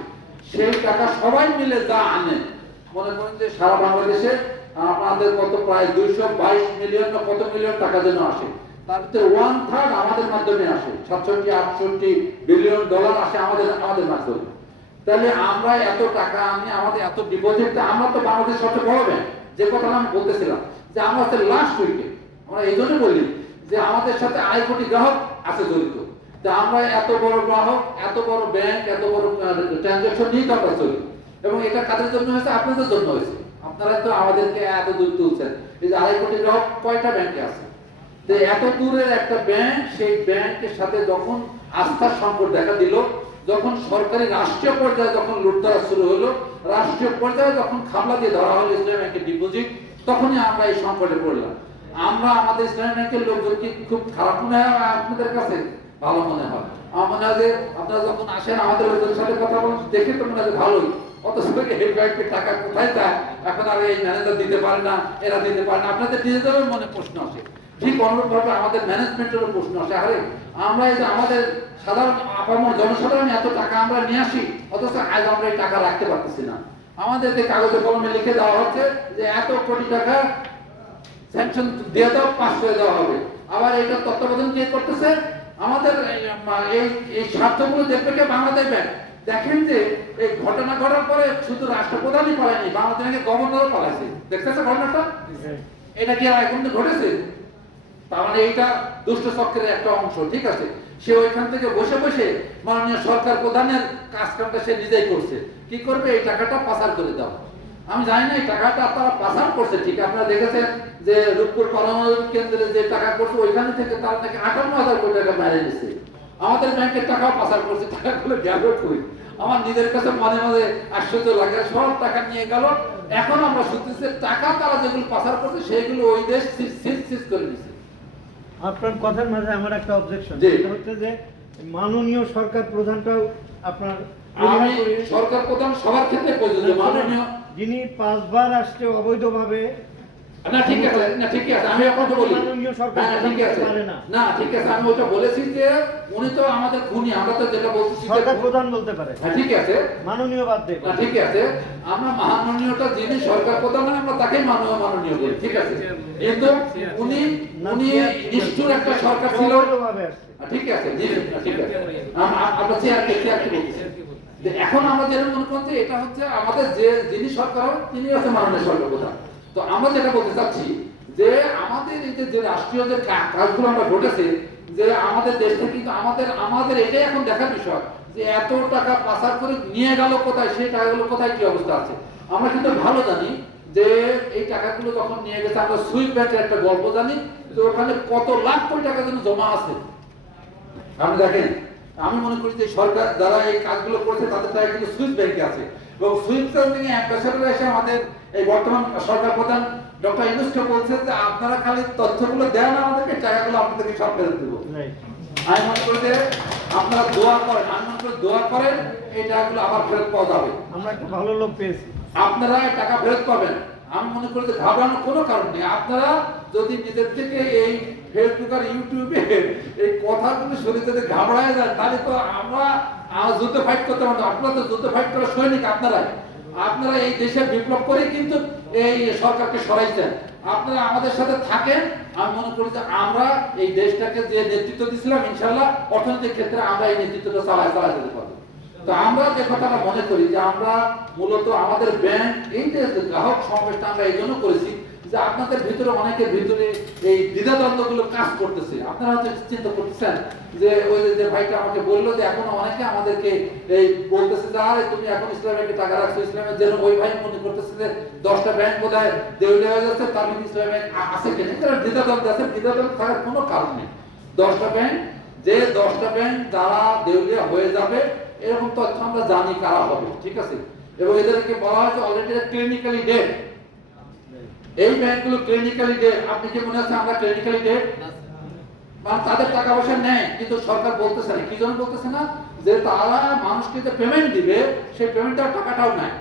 সেই টাকা সবাই মিলে যা আনে, মনে করেন যে সারা বাংলাদেশে আমাদের কত প্রায় 222 মিলিয়ন না কত মিলিয়ন টাকা যেন আসে, তার ভিতরে 1/3 আমাদের মাধ্যমে আসে, 67-68 বিলিয়ন ডলার আসে আমাদের মাধ্যমে। তাহলে আমরা এত টাকা আনি, আমাদের এত ডিপোজিট, আমরা তো বাংলাদেশের সবচেয়ে বড় ব্যাংক। যে কথাটা আমি বলতেছিলাম যে আমরা হচ্ছে লাস্ট উইকে, আমরা এই জন্য বলি যে আমাদের সাথে 2.5 কোটি গ্রাহক আছে জড়িত। তা আমরা এত বড় গ্রাহক, এত বড় ব্যাংক, এত বড় ট্রানজাকশন নিয়ে আমরা চলি, এবং এটা কাদের জন্য হয়েছে? আপনাদের জন্য হয়েছে। আপনারা তো আমাদেরকে এত দূর তুলছেন, এই যে 2.5 কোটি গ্রাহক কয়টা ব্যাংকে আছে? তো এত দূরের একটা ব্যাংক, সেই ব্যাংকের সাথে যখন আস্থার সংকট দেখা দিল, যখন সরকারি রাষ্ট্রীয় পর্যায়ে যখন লুটতরাজ শুরু হলো, রাষ্ট্রীয় পর্যায়ে যখন খামলা দিয়ে ধরা হলো ইসলামী ব্যাংকের ডিপোজিট, তখনই আমরা এই সংকটে পড়লাম। আমরা আমাদের ইসলামী ব্যাংকের লোকজনকে খুব খারাপ মনে হয়, আপনাদের কাছে ভালো মনে হয়? আমার মনে হয় যে আপনারা যখন আসেন আমাদের লোকজনের সাথে কথা বলেন, দেখে তো মনে হয় ভালোই, অথচ এই ব্যাংকের টাকা কোথায় যায় এখন আর এই ম্যানেজার দিতে পারে না, এরা দিতে পারে না, আপনাদের নিজেদেরও মনে প্রশ্ন আসে। ঠিক অনুরূপভাবে আমাদের ম্যানেজমেন্টেরও প্রশ্ন আসে, আরে আমরা এই যে আমাদের সাধারণ আপামর জনসাধারণ এত টাকা আমরা নিয়ে আসি, অথচ আজ আমরা এই টাকা রাখতে পারতেছি না। আমাদেরকে কাগজে কলমে লিখে দেওয়া হচ্ছে যে এত কোটি টাকা স্যাংশন দিয়ে দাও, পাস করে দেওয়া হবে। আবার এটা তত্ত্বাবধান কে করতেছে? আমাদের এই স্বার্থগুলো দেখবে কে? বাংলাদেশ ব্যাংক। দেখেন যে এই ঘটনা ঘটার পরে শুধু রাষ্ট্রপ্রধানই পালায়নি, বাংলাদেশ ব্যাংকের গভর্নরও পালাইছে। দেখতেছে ঘটনাটা? এটা কি এখন ঘটেছে? তার মানে এইটা দুষ্ট চক্রের একটা অংশ, ঠিক আছে? সে ওইখান থেকে বসে বসে মাননীয় সরকার প্রধানের কাজকামটা সে নিজেই করছে। কি করবে? এই টাকাটা পাচার করে দাও। আমি জানি না এই টাকাটা তারা পাচার করছে, ঠিক আপনারা দেখেছেন যে রূপপুর পারমাণবিক কেন্দ্রে যে টাকা করছে ওইখানে থেকে তারা থেকে 58,000 কোটি টাকা মেরে নিচ্ছে। আমাদের ব্যাংকের টাকাও পাচার করছে, টাকাগুলো গেল কই? আমার নিজের কাছে মাঝে মাঝে আশ্চর্য লাগে, সব টাকা নিয়ে গেল। এখন আমরা শুনতেছি টাকা তারা যেগুলো পাচার করছে সেগুলো ওই দেশ সিজ করে দিচ্ছে। আপনার কথার মাঝে আমার একটা অবজেকশন, সেটা হচ্ছে যে মাননীয় সরকার প্রধানটাও আপনার আমি সরকার প্রধান সবার ক্ষেত্রে প্রযোজ্য, মাননীয় যিনি 5 বার আসছে অবৈধভাবে। না ঠিক আছে, না ঠিক আছে, আমি আপনাকে বলি মাননীয় সরকার ঠিক আছে, পারে না। না ঠিক আছে, আমি ওটা বলেছি যে উনি তো আমাদের খুনি, আমরা তো যেটা বলছি সরকার প্রধান বলতে পারে। হ্যাঁ ঠিক আছে, মাননীয় বাদ দেব। না ঠিক আছে, আমরা মাননীয়টা যিনি সরকার প্রধান আমরা তাকেই মাননীয় বলি, ঠিক আছে। কিন্তু উনি নিষ্ঠুর একটা সরকার ছিল, ঠিক আছে, ঠিক আছে, আমরা চেয়ারকে বলছি। এখন আমরা যেরকম মনে করছি এটা হচ্ছে আমাদের যে যিনি সরকার তিনি হচ্ছে মাননীয় সরকার প্রধান। তো আমরা যেটা বলতে চাচ্ছি যে আমাদের এই যে রাষ্ট্রীয় যে কাজগুলো আমরা ঘটেছে, যে আমাদের দেশটা কিন্তু আমাদের এটাই এখন দেখার বিষয় যে এত টাকা পাচার করে নিয়ে গেল কোথায়, সেই টাকাগুলো কোথায় কি অবস্থা আছে। আমরা কিন্তু ভালো জানি যে এই টাকাগুলো যখন নিয়ে গেছে, আমরা সুইস ব্যাংকের একটা গল্প জানি যে ওখানে কত লাখ কোটি টাকা যেন জমা আছে। আপনি দেখেন, আমি মনে করি যে সরকার যারা এই কাজগুলো করছে তাদের টাকা কিন্তু সুইস ব্যাংকে আছে, এবং সুইস ব্যাংকে অ্যাম্বাসেডর এসে আমাদের এই বর্তমান সরকার প্রধান ডক্টর ইউনূসকে বলছে যে আপনারা খালি তথ্যগুলো দেন আমাদেরকে, টাকাগুলো আপনাদেরকে সব ফেরত দেবো। আমি মনে করি যে আপনারা দোয়া করেন, আমি মনে করি দোয়া করেন এই টাকাগুলো আবার ফেরত পাওয়া যাবে। আমরা একটা ভালো লোক পেয়েছি, আপনারা টাকা ফেরত পাবেন। আমি মনে করি যে ঘাবড়ানোর কোনো কারণ নেই। আপনারা যদি নিজের থেকে এই ফেসবুক আর ইউটিউবে এই কথাগুলো শুনে যদি ঘাবড়ায় যায়, তাহলে তো আমরা যুদ্ধ ফাইট করতে পারবো। আপনারা তো যুদ্ধ ফাইট করার সৈনিক, আপনারা আপনারা এই দেশে বিপ্লব করে কিন্তু এই সরকারকে সরাইছেন। আপনারা আমাদের সাথে থাকেন, আমি মনে করি যে আমরা এই দেশটাকে যে নেতৃত্ব দিয়েছিলাম ইনশাআল্লাহ অর্থনৈতিক ক্ষেত্রে আমরা এই নেতৃত্বটা চালাই যেতে পারবো। তো আমরা যে কথাটা মনে করি যে আমরা মূলত আমাদের ব্যাংক এই যে গ্রাহক সমাবেশটা আমরা এই জন্য করেছি যে আপনাদের ভিতরে অনেকের ভিতরে এই দ্বিধাদ্বন্দ্বগুলো কাজ করতেছে। আপনারা হয়তো চিন্তা করতেছেন যে ওই যে ভাইটা আমাকে বললো যে এখনো অনেকে আমাদেরকে এই বলতেছে যে আরে তুমি এখন ইসলামে টাকা রাখছো, ইসলামের যেন ওই ভাই মনে করতেছে যে 10টা ব্যাংক বোধহয় দেউলিয়া হয়ে যাচ্ছে, তার মধ্যে ইসলামে আছে কিনা, দ্বিধাদ্বন্দ্ব আছে। দ্বিধাদ্বন্দ্ব থাকার কোনো কারণ নেই। 10টা ব্যাংক যারা দেউলিয়া হয়ে যাবে এরকম তথ্য আমরা জানি কারা হবে, ঠিক আছে। এবং এদেরকে বলা হয়েছে অলরেডি ক্লিনিক্যালি ডেড। এই ব্যাংকগুলো ক্লিনিক্যালি ডেড। আপনি কি মনে হচ্ছে আমরা ক্লিনিক্যালি ডেড? মানে তাদের টাকা পয়সা নেয় কিন্তু সরকার বলতেছে না। কি জন্য বলতেছে না? যে তারা মানুষকে যে পেমেন্ট দিবে সেই পেমেন্টের টাকাটাও নেয়।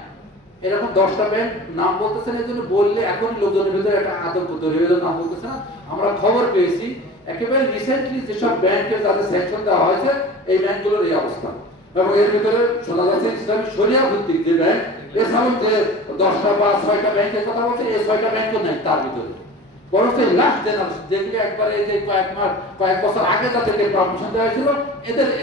এরকম 10টা ব্যাংক নাম বলতেছে না, এই জন্য বললে এখন লোকজনের ভিতরে একটা আতঙ্ক তৈরি হয়ে নাম বলতেছে না। আমরা খবর পেয়েছি একেবারে রিসেন্টলি যেসব ব্যাংকের যাদের স্যাংশন দেওয়া হয়েছে এই ব্যাংকগুলোর এই অবস্থা। এবং এর ভিতরে শোনা যাচ্ছে ইসলামী শরিয়া ভিত্তিক যে ব্যাংক, এছাড়াও যে 10টা বা 6টা ব্যাংকের কথা বলছে এই 6টা ব্যাংকও নেই তার ভিতরে। বরং লাস্ট জেনারেশন যেগুলো একবারে এই যে কয়েক বছর আগে যাদেরকে পারমিশন দেওয়া হয়েছিল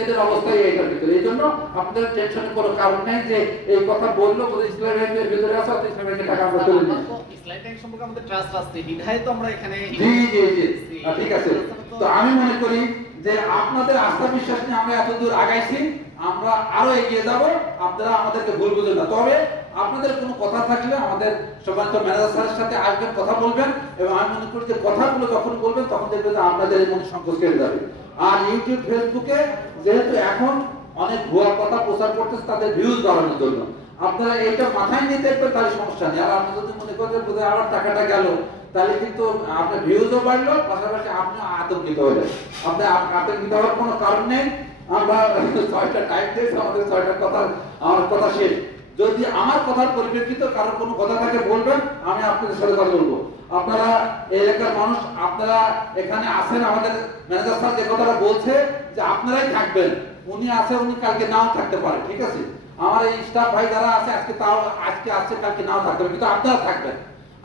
এদের অবস্থায় এইটার ভিতরে। এই জন্য আপনাদের টেনশনের কোনো কারণ নেই যে এই কথা বললো ইসলামী ব্যাংকের ভিতরে আছে অত ইসলামী ব্যাংকের টাকা আমরা তুলে নিই। ইসলামী ব্যাংক সম্পর্কে আমাদের ট্রাস্ট আছে, বিধায় তো আমরা এখানে জি ঠিক আছে। তো আমি মনে করি যে আপনাদের আস্থা বিশ্বাস নিয়ে আমরা এত দূর আগাইছি, আমরা আরো এগিয়ে যাব। আপনারা আমাদেরকে ভুল বুঝবেন না। তবে আপনাদের কোনো কথা থাকলে আমাদের সম্মানিত ম্যানেজার স্যারের সাথে আসবেন, কথা বলবেন। এবং আমি মনে করি যে কথাগুলো যখন বলবেন তখন দেখবেন যে আপনাদের মনে সংকোচ কেটে যাবে। আর ইউটিউব ফেসবুকে যেহেতু এখন অনেক ভুয়া কথা প্রচার করতেছে তাদের ভিউজ বাড়ানোর জন্য, আপনারা এইটা মাথায় নিয়ে দেখবেন তাহলে সমস্যা নেই। আর আপনি যদি মনে করেন যে আমার টাকাটা গেল তাহলে কিন্তু আপনার ভিউজও বাড়লো, পাশাপাশি আপনি আতঙ্কিত হলেন। আপনি আতঙ্কিত হওয়ার কোনো কারণ নেই। আমরা 6টা টাইম দিয়েছি, আমাদের 6টা কথা, আমার কথা শেষ। যদি আমার কথার পরিপ্রেক্ষিত কারোর কোনো কথা থাকে বলবেন, আমি আপনাদের সাথে কথা বলবো। আপনারা এই এলাকার মানুষ, আপনারা এখানে আছেন। আমাদের ম্যানেজার স্যার যে কথাটা বলছে যে আপনারাই থাকবেন, উনি আছে, উনি কালকে নাও থাকতে পারে, ঠিক আছে। আমার এই স্টাফ ভাই যারা আছে আজকে আসছে কালকে নাও থাকতে পারে, কিন্তু আপনারা থাকবেন।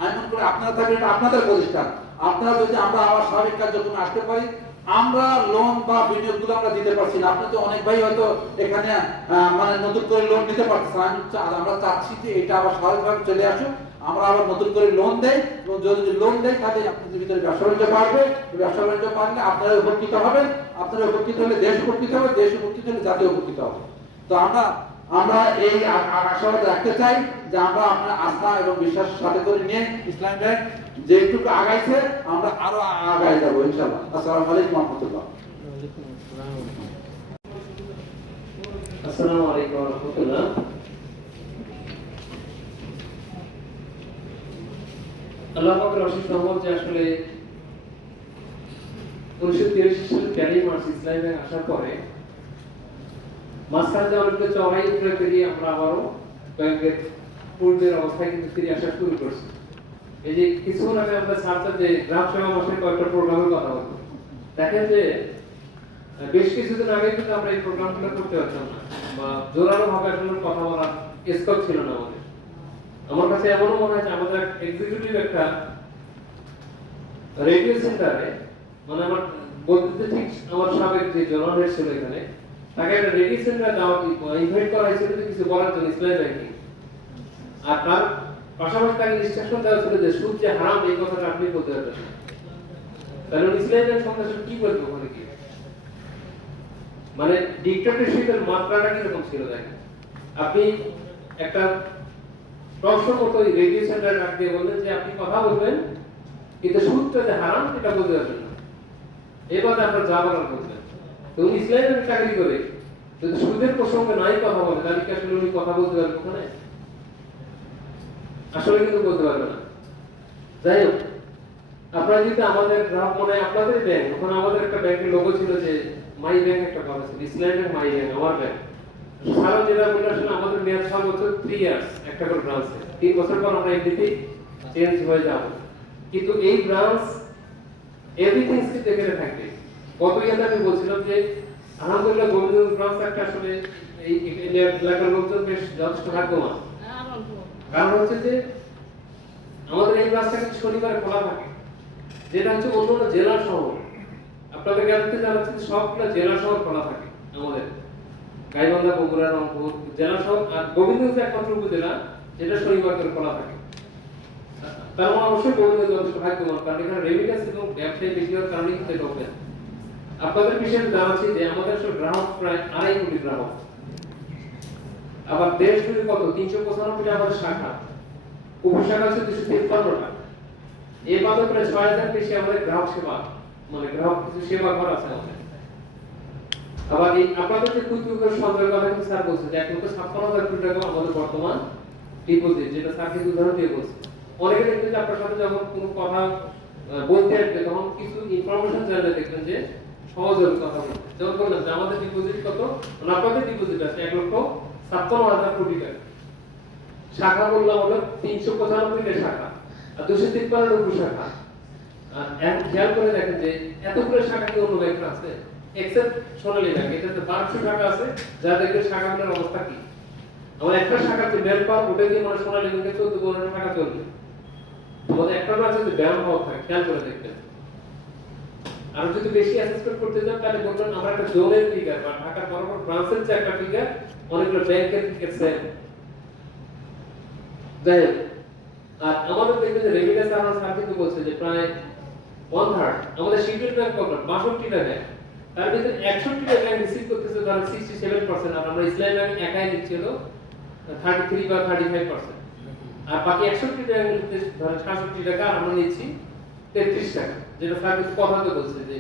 আমি মনে করি আপনারা থাকবেন, এটা আপনাদের প্রতিষ্ঠান। আপনারা যদি আমরা আবার স্বাভাবিক কার্যক্রমে আসতে পারি, আমরা লোন বা বিনিয়োগগুলো আমরা দিতে পারছি না। আপনার তো অনেক ভাই হয়তো এখানে মানে নতুন করে লোন দিতে পারছে না। আমরা চাচ্ছি যে এটা আবার স্বাভাবিকভাবে চলে আসুক, আমরা আবার নতুন করে লোন দেই। এবং যদি লোন দেই তাহলে আপনাদের ভিতরে ব্যবসা বাণিজ্য বাড়বে। ব্যবসা বাণিজ্য বাড়লে আপনারা উপকৃত হবেন, আপনারা উপকৃত হলে দেশ উপকৃত হবে, দেশ উপকৃত হলে জাতীয় উপকৃত হবে। তো আমরা এই আশাবাদ রাখতে চাই যে আমরা আপনার আস্থা এবং বিশ্বাসের সাথে করে নিয়ে ইসলামী ব্যাংক যেটুকু আগাইছে আমরা আরো আগাই যাবো ইনশাআল্লাহ। আসসালামু আলাইকুম ওয়া রাহমাতুল্লাহ। আসসালামু আলাইকুম ওয়া রাহমাতুল্লাহ। আল্লাহ পাকের অশেষ রহমত যে আসলে 1983 সালে জানুয়ারি মাস ইসলামী ব্যাংক আসার পরে মাঝখানে অনেকটা চড়াই উপরে পেরিয়ে আমরা আবারও ব্যাংকের পূর্বের অবস্থায় কিন্তু ফিরে আসা শুরু করছি। এই যে কিছুক্ষণ আগে আমরা ছাড়তে যে গ্রাম সেবা মাসের কয়েকটা প্রোগ্রামের কথা বলবো, দেখেন যে বেশ কিছুদিন আগে কিন্তু আমরা এই প্রোগ্রামগুলো করতে পারতাম না, বা জোরালো ভাবে আসলে কথা বলার স্কোপ ছিল না আমাদের। আমার কাছে এমনও মনে হয় যে আমাদের এক্সিকিউটিভ একটা রেডিও সেন্টারে, মানে আমার বলতে ঠিক আমার সাবেক যে জনরেট ছিল এখানে, তাকে একটা রেডিও সেন্টারে ইনভাইট করা হয়েছিল কিছু বলার জন্য ইসলামী ব্যাংকিং। আর তার পাশাপাশি তাকে ইনস্ট্রাকশন দেওয়া ছিল যে সুদ যে হারাম এই কথাটা আপনি বলতে পারবেন। তাহলে ইসলামী ব্যাংক সম্বন্ধে কি বলবো ওখানে কি, মানে ডিক্টেটরশিপের মাত্রাটা কিরকম ছিল দেখেন। আপনি একটা প্রশ্ন মতো রেডিও সেন্টারে রাখ দিয়ে বললেন যে আপনি কথা বলবেন কিন্তু সুদটা যে হারাম এটা বলতে পারবেন না, এবার আপনার যা বলার বলবেন। তো উনি ইসলামের চাকরি করে যদি সুদের প্রসঙ্গে নাই কথা বলে তাহলে কি আসলে উনি কথা বলতে পারবেন ওখানে? আসলে কিন্তু বলতে পারবে না। যাই হোক, আপনারা যদি আমাদের গ্রাহক মনে হয় আপনাদের ব্যাংক, ওখানে আমাদের একটা ব্যাংকের লোগো ছিল যে মাই ব্যাংক, একটা কথা ছিল ইসলামী ব্যাংক মাই ব্যাংক আমার ব্যাংক। সারা জেলা বলে আসলে আমাদের মেয়াদ সর্বোচ্চ 3 ইয়ার্স একটা করে ব্রাঞ্চে, 3 বছর পর আমরা এমডিতে চেঞ্জ হয়ে যাব। কিন্তু এই ব্রাঞ্চ এভরিথিং কি দেখে থাকবে। গত ইয়ারে আমি বলছিলাম যে আলহামদুলিল্লাহ গোবিন্দগঞ্জ ব্রাঞ্চ একটা আসলে এই এলাকার লোকজন বেশ যথেষ্ট ভাগ্যবান। কারণ হচ্ছে যে আমাদের এই ব্রাঞ্চটা কিন্তু শনিবারে খোলা থাকে, যেটা হচ্ছে অন্য অন্য জেলা শহর। আপনাদের কাছে জানাচ্ছি যে সবগুলো জেলা শহর খোলা থাকে আমাদের, গাইবান্ধা, বগুড়া, রংপুর জেলা শহর, আর গোবিন্দগঞ্জ একমাত্র উপজেলা যেটা শনিবার করে খোলা থাকে। তার মানে অবশ্যই গোবিন্দগঞ্জ যথেষ্ট ভাগ্যবান, কারণ এখানে রেমিটেন্স এবং ব্যবসায়ী বেশি হওয়ার কারণে কিন্তু এটা ওপেন। আপনাদের বিষয়ে জানাচ্ছি যে আমাদের আসলে গ্রাহক প্রায় 2.5 কোটি গ্রাহক। আবার দেশ জুড়ে কত 395টা আমাদের শাখা, উপশাখা আছে 253টা। এর মধ্যে প্রায় 6000 বেশি আমাদের গ্রাহক সেবা, মানে গ্রাহক কিছু সেবা ঘর আছে আমাদের। আবার এই আপনাদের যে কুতুবের সঞ্চয় কথা কিন্তু স্যার বলছে যে 1,56,000 কোটি টাকা আমাদের বর্তমান ডিপোজিট, যেটা স্যার কিন্তু উদাহরণ দিয়ে বলছে। অনেকে দেখবেন যে আপনার সাথে যখন কোনো কথা বলতে আসবে তখন কিছু ইনফরমেশন জানলে দেখবেন যে সহজ হবে কথা বলতে। যেমন বললাম যে আমাদের ডিপোজিট কত, মানে আপনাদের ডিপোজিট আছে 1,57,000 কোটি টাকা। শাখা বললাম হলো 395টা শাখা আর 253 উপশাখা। আর এখন খেয়াল করে দেখেন যে এতগুলো শাখা কি অন্য ব্যাংকে আছে? এক্সেপ্ট সোনালী ব্যাংক, এটাতে 1200 শাখা আছে, যা দেখবেন শাখাগুলোর অবস্থা কি। আমার একটা শাখাতে ব্যাংক পার ওটা দিয়ে মানে সোনালী ব্যাংকে 14-15 টাকা চলবে। আমাদের একটা আছে যে ব্যাংক হওয়া থাকে, খেয়াল করে দেখবেন। আর যদি বেশি অ্যাসেসমেন্ট করতে যান তাহলে বলবেন আমরা একটা জোনের ফিগার বা ঢাকার বড় বড় ব্রাঞ্চের যে একটা ফিগার, অনেকগুলো ব্যাংকের ফিগার সেম। যাই হোক, আর আমাদের দেখবেন যে রেমিটেন্স আমরা স্যার কিন্তু বলছে যে প্রায় 1/3 আমাদের শিডিউল ব্যাংক কত 62টা ব্যাংক, তার ভিতরে 61টা ব্যাংক রিসিভ করতেছে ধরেন 67%, আর আমরা ইসলামী ব্যাংক একাই নিচ্ছি হলো 33 বা 35%। আর বাকি 61টা ব্যাংক নিতে ধরেন 67 টাকা, আর আমরা নিচ্ছি 33 টাকা। যেটা স্যার কিছু কথা তো বলছে যে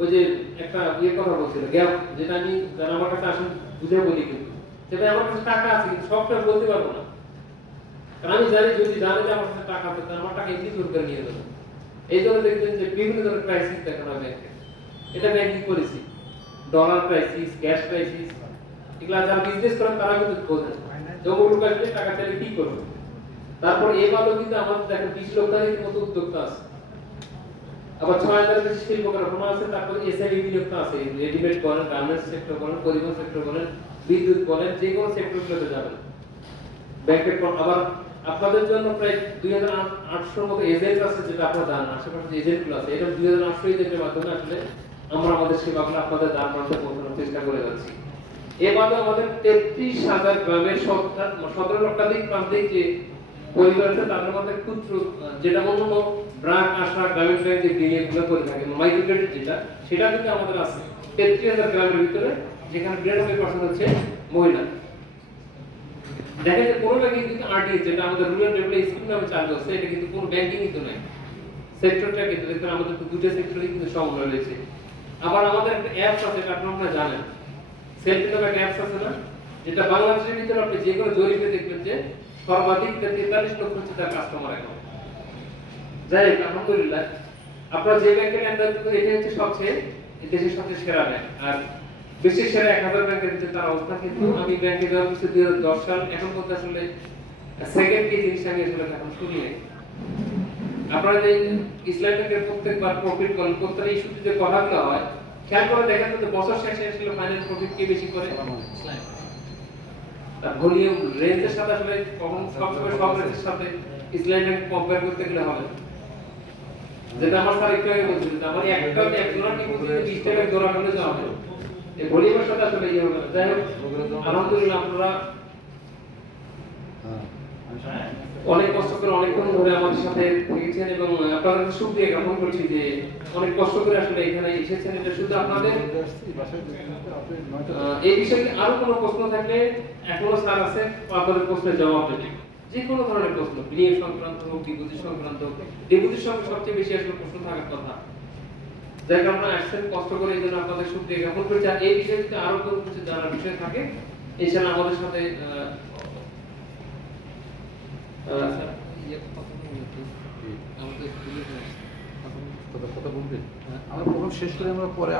ওই যে একটা কথা বলছিল গ্যাপ, যেটা আমি যারা আমার কাছে আসেন বুঝে বলি, কিন্তু সেটা আমার কাছে টাকা আছে কিন্তু সবটা বলতে পারবো না। কারণ আমি জানি যদি জানে যে আমার কাছে টাকা আছে তাহলে আমার টাকা এমনি জোর করে নিয়ে যাবে। এই জন্য দেখবেন যে বিভিন্ন ধরনের ক্রাইসিস দেখানো হয় ব্যাংকে। এটা banking policy, dollar crisis, cash crisis, এগুলা যারা বিজনেস করেন তারা কিন্তু বোঝেন যখন লোক আসলে টাকা চাইলে কি করবে। তারপর এই বাদও কিন্তু আমাদের দেখেন 20 লক্ষাধিক মতো উদ্যোক্তা আছে, আবার 6000 বেশি শিল্প কারখানা আছে, তারপর এসএমই উদ্যোক্তা আছে, রেডিমেড বলেন, গার্মেন্টস সেক্টর বলেন, পরিবহন সেক্টর বলেন, বিদ্যুৎ বলেন, যে কোনো সেক্টরগুলোতে যাবেন ব্যাংকের। আবার আপনাদের জন্য প্রায় 2800 মতো এজেন্ট আছে, যেটা আপনারা জানেন আশেপাশে যে এজেন্টগুলো আছে, এটা 2800 এজেন্টের মাধ্যমে আসলে আমরা আমাদের সেবাগুলো আপনাদের দ্বার প্রান্তে পৌঁছানোর চেষ্টা করে যাচ্ছি। এর বাদে আমাদের 33,000 গ্রামের 17 লক্ষাধিক প্রান্তিক যে পরিবার আছে তাদের মধ্যে ক্ষুদ্র, যেটা অন্য ব্রাঞ্চ আশা গ্রামীণ ব্যাংক যে বিনিয়োগগুলো করে থাকে মাইক্রো ক্রেডিট যেটা, সেটা কিন্তু আমাদের আছে 33,000 গ্রামের ভিতরে, যেখানে 93% হচ্ছে মহিলা। দেখেন যে কোনো ব্যাংকিং কিন্তু আরডিএস, যেটা আমাদের রুরাল ডেভেলপমেন্ট স্কিম নামে চালু আছে, এটা কিন্তু কোনো ব্যাংকিং কিন্তু নয়। সেক্টরটা কিন্তু দেখবেন আমাদের দুটো সেক্টরে কিন্তু সমন্বয় রয়েছে। আবার আমাদের একটা অ্যাপস আছে, এটা আপনারা জানেন, সেলফ নামে একটা অ্যাপস আছে না, যেটা বাংলাদেশের ভিতরে আপনি যে কোনো জরিপে দেখবেন যে সর্বাধিক 43 লক্ষ হচ্ছে তার কাস্টমার এখন। যাই হোক, আলহামদুলিল্লাহ আপনারা যে ব্যাংকে লেনদেন করেন এটা হচ্ছে সবচেয়ে দেশের সবচেয়ে সেরা ব্যাংক। আর বিশ্বের সেরা 1000 ব্যাংকের ভিতরে তার অবস্থা কিন্তু আমি ব্যাংকে দেওয়া হচ্ছে 2010 সাল, এখন পর্যন্ত আসলে সেকেন্ড কি জিনিস আমি আসলে এখন শুনি নাই। আপনারা যে ইসলাম ব্যাংকের প্রত্যেকবার প্রফিট করেন, প্রত্যেক ইস্যুতে যে কথাগুলো হয় খেয়াল করে দেখেন যে বছর শেষে আসলে ফাইনাল প্রফিট কে বেশি করে, তার ভলিউম রেঞ্জের সাথে আসলে কখন সবসময় সব রেঞ্জের সাথে ইসলাম ব্যাংক কম্পেয়ার করতে গেলে হবে। যেটা আমার স্যার একটু আগে বলছিল যে আমার একটা একজনের ডিপোজিটে 20 টাকা জোড়া হলে যাওয়া হবে, এই ভলিউমের সাথে আসলে ইয়ে হবে। যাই হোক, আলহামদুলিল্লাহ আপনারা অনেক কষ্ট করে অনেকক্ষণ ধরে আমাদের সাথে থেকেছেন এবং আপনাদের শুকরিয়া জ্ঞাপন করছি যে অনেক কষ্ট করে আসলে এখানে এসেছেন। এটা শুধু আপনাদের এই বিষয়ে আরো কোনো প্রশ্ন থাকলে এখনো স্যার আছে, আপনাদের প্রশ্নের জবাব দেবে। যে কোনো ধরনের প্রশ্ন, বিনিয়োগ সংক্রান্ত হোক, ডিপোজিট সংক্রান্ত হোক, ডিপোজিট সঙ্গে সবচেয়ে বেশি আসলে প্রশ্ন থাকার কথা। যাই কারণে আসছেন কষ্ট করে, এই জন্য আপনাদের শুকরিয়া জ্ঞাপন করছি। আর এই বিষয়ে যদি আরো কোনো কিছু জানার বিষয় থাকে ইনশাআল্লাহ আমাদের সাথে কথা বলবেন, আমরা প্রোগ্রাম শেষ করে আমরা পরে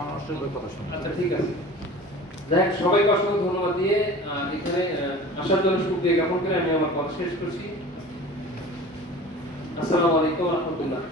অনার্সের কথা শুনবো। আচ্ছা ঠিক আছে। যাই হোক, সবাইকে অসংখ্য ধন্যবাদ দিয়ে এখানে আসার জন্য শুকরিয়া জ্ঞাপন করে আমি আমার কথা শেষ করছি। আসসালামু আলাইকুম ওয়া রাহমাতুল্লাহ।